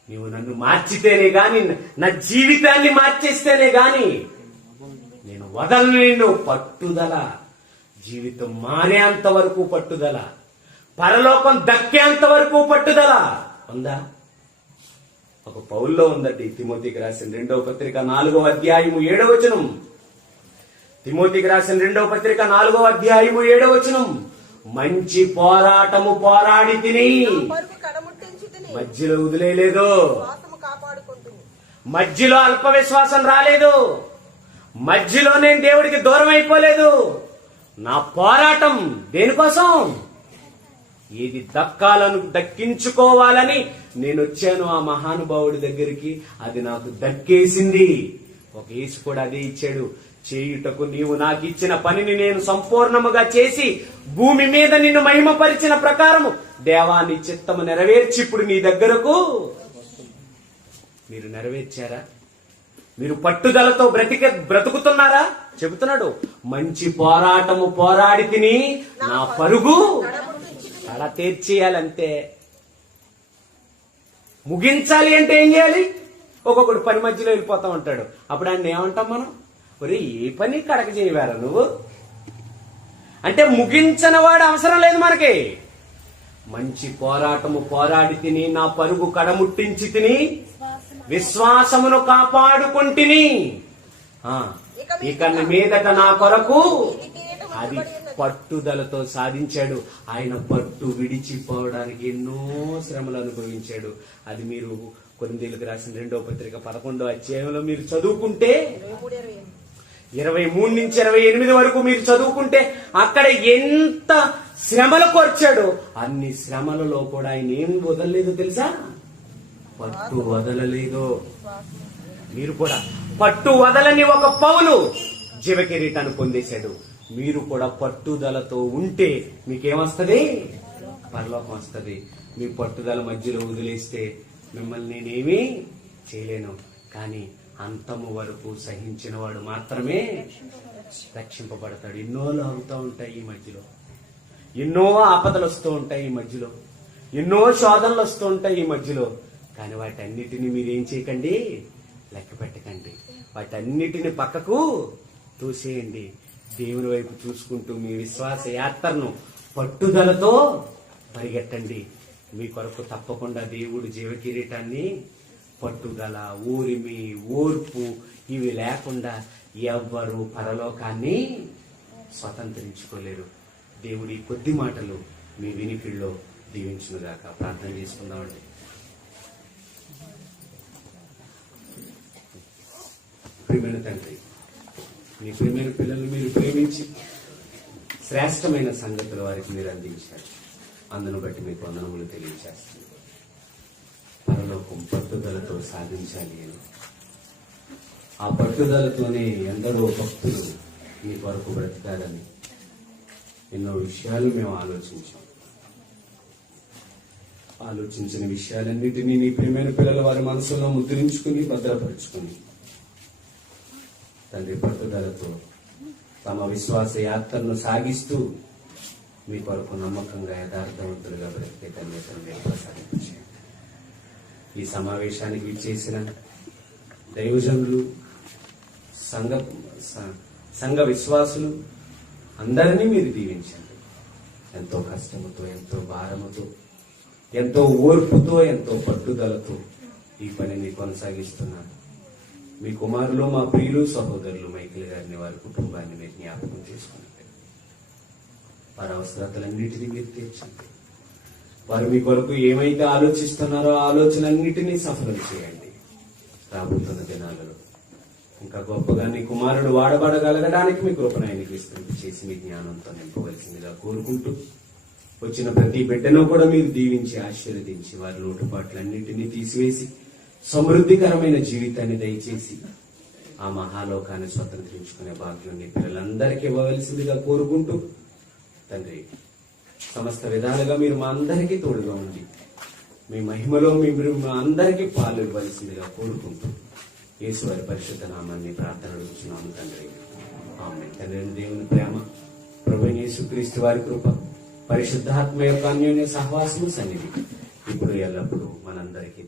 నువ్వు నన్ను మార్చితేనే గాని, నా జీవితాన్ని మార్చేస్తేనే గాని నేను వదలను నిన్ను. పట్టుదల, జీవితం మారేంత వరకు పట్టుదల, పరలోకం దక్కేంత వరకు పట్టుదల ఉందా? ఒక పౌల్లో ఉందండి. తిమోతికి రాసిన 2వ పత్రిక 4వ అధ్యాయము 7వ వచనం. తిమోతికి రాసిన 2వ పత్రిక 4వ అధ్యాయము 7వ వచనం. మంచి పోరాటము పోరాడి తిని, పరుగు కడముట్టించి తిని, మధ్యలో వదిలేయలేదు, శ్వాసము కాపాడుకుంటుంది. మధ్యలో అల్ప విశ్వాసం రాలేదు, మధ్యలో నేను దేవుడికి దూరం అయిపోలేదు. నా పోరాటం దేనికోసం? ఏది దక్కించుకోవాలని నేను వచ్చాను ఆ మహానుభావుడి దగ్గరికి. అది నాకు దక్కేసింది. ఒక యేసు కూడా అదే ఇచ్చాడు. చేయుటకు నీవు నాకు ఇచ్చిన పనిని నేను సంపూర్ణముగా చేసి భూమి మీద నిన్ను మహిమపరిచిన ప్రకారము దేవాన్ని చిత్తము నెరవేర్చి ఇప్పుడు నీ దగ్గరకు. మీరు నెరవేర్చారా? మీరు పట్టుదలతో బ్రతుకుతున్నారా? చెబుతున్నాడు, మంచి పోరాటము పోరాడి తిని నా పరుగు అలా తీర్చేయాలంతే. ముగించాలి అంటే ఏం చేయాలి? ఒక్కొక్కడు పని మధ్యలో వెళ్ళిపోతా ఉంటాడు. అప్పుడు ఆయన ఏమంటాం మనం? ఒరే, ఏ పని కడక చేయవారా నువ్వు అంటే ముగించని వాడు అవసరం లేదు మనకి. మంచి పోరాటము పోరాడి తిని నా పరుగు కడముట్టించి తిని విశ్వాసమును కాపాడుకుంటుని, ఇక మీదట నా కొరకు. అది పట్టుదలతో సాధించాడు. ఆయన పట్టు విడిచిపోవడానికి ఎన్నో శ్రమలు అనుభవించాడు. అది మీరు కొరింథీయులకు రాసిన 2వ పత్రిక 11వ అధ్యాయంలో మీరు చదువుకుంటే, 23 నుంచి 28 వరకు మీరు చదువుకుంటే అక్కడ ఎంత శ్రమలు కోర్చాడో అన్ని శ్రమలలో కూడా ఆయన ఏం వదలలేదు తెలుసా? పట్టు వదలలేదు. మీరు కూడా పట్టు వదలని ఒక పౌలు జీవ కిరీటాన్ని పొందేశాడు. మీరు కూడా పట్టుదలతో ఉంటే మీకేమొస్తుంది? పరలోకం వస్తుంది. మీ పట్టుదల మధ్యలో వదిలేస్తే మిమ్మల్ని నేనేమీ చేయలేను. కానీ అంతము వరకు సహించిన వాడు మాత్రమే రక్షింపబడతాడు. ఎన్నో లాగుతూ ఉంటాయి ఈ మధ్యలో, ఎన్నో ఆపదలు వస్తూ ఉంటాయి ఈ మధ్యలో, ఎన్నో శోధనలు వస్తూ ఉంటాయి ఈ మధ్యలో. కానీ వాటన్నిటిని మీరేం చేయకండి, లెక్క పెట్టకండి. వాటన్నిటిని పక్కకు తోసేయండి. దేవుని వైపు చూసుకుంటూ మీ విశ్వాస యాత్రను పట్టుదలతో పరిగెట్టండి. మీ కొరకు తప్పకుండా దేవుడు జీవకిరీటాన్ని, పట్టుదల, ఊరిమి, ఓర్పు ఇవి లేకుండా ఎవ్వరూ పరలోకాన్ని స్వతంత్రించుకోలేరు. దేవుడి కొద్ది మాటలు మీ వినికిడిలో దీవించునుగాక. ప్రార్థన చేసుకుందామండి. ప్రియమైన తండ్రి, మీ ప్రియమైన పిల్లలు మీరు ప్రేమించి శ్రేష్టమైన సంగతులు వారికి మీరు అందించారు. అందును బట్టి మీకు వందనములు తెలియజేస్తుంది. పరలోకం పట్టుదలతో సాధించాలి అని, ఆ పట్టుదలతోనే ఎందరో భక్తులు మీ కొరకు బ్రతకాలని ఎన్నో విషయాలు మేము ఆలోచించిన విషయాలన్నిటినీ నీ ప్రియమైన పిల్లల వారి మనసులో ముద్రించుకుని భద్రపరుచుకుని తండ్రి పట్టుదలతో తమ విశ్వాస యాత్రను సాగిస్తూ మీ కొరకు నమ్మకంగా యథార్థవంతులుగా బ్రతికే తండ్రి ప్రసాదించారు. ఈ సమావేశానికి విచ్చేసిన దైవజనులు, సంఘ విశ్వాసులు అందరినీ మీరు దీవించండి. ఎంతో కష్టముతో, ఎంతో భారముతో, ఎంతో ఓర్పుతో, ఎంతో పట్టుదలతో ఈ పనిని కొనసాగిస్తున్నారు. మీ కుమారులు, మా ప్రియులు, సహోదరులు మైకిల్ గారిని, వారి కుటుంబాన్ని మీరు జ్ఞాపకం చేసుకున్నారు. వారి అవసరతలన్నిటినీ మీరు తీర్చండి. వారు మీ కొరకు ఏమైతే ఆలోచిస్తున్నారో ఆ ఆలోచనలన్నిటినీ సఫలం చేయండి. రాబోతున్న దినాలలో ఇంకా గొప్పగా నీ కుమారుడు వాడబడగలగడానికి మీ కృపను ఆయనకి విస్తృతి చేసి మీ జ్ఞానంతో నింపవలసిందిగా కోరుకుంటూ, వచ్చిన ప్రతి బిడ్డను కూడా మీరు దీవించి ఆశీర్వదించి వారి లోటుపాట్లన్నింటినీ తీసివేసి సమృద్ధికరమైన జీవితాన్ని దయచేసి ఆ మహాలోకాన్ని స్వతంత్రించుకునే భాగ్యం నీ పిల్లలందరికీ ఇవ్వవలసిందిగా కోరుకుంటూ, తండ్రి సమస్త విధాలుగా మీరు మా అందరికీ తోడుగా ఉండి మీ మహిమలో మీరు మా అందరికీ పాలు ఇవ్వవలసిందిగా కోరుకుంటూ యేసు వారి పరిశుద్ధ నామాన్ని ప్రార్థన అడుగుతున్నాము తండ్రి. ఆమేన్. తండ్రి దేవుని ప్రేమ, ప్రభువైన యేసుక్రీస్తు వారి కృప, పరిశుద్ధాత్మ యొక్క అన్యోన్య సహవాసము సన్నిధి ఇప్పుడు ఎల్లప్పుడూ మనందరికీ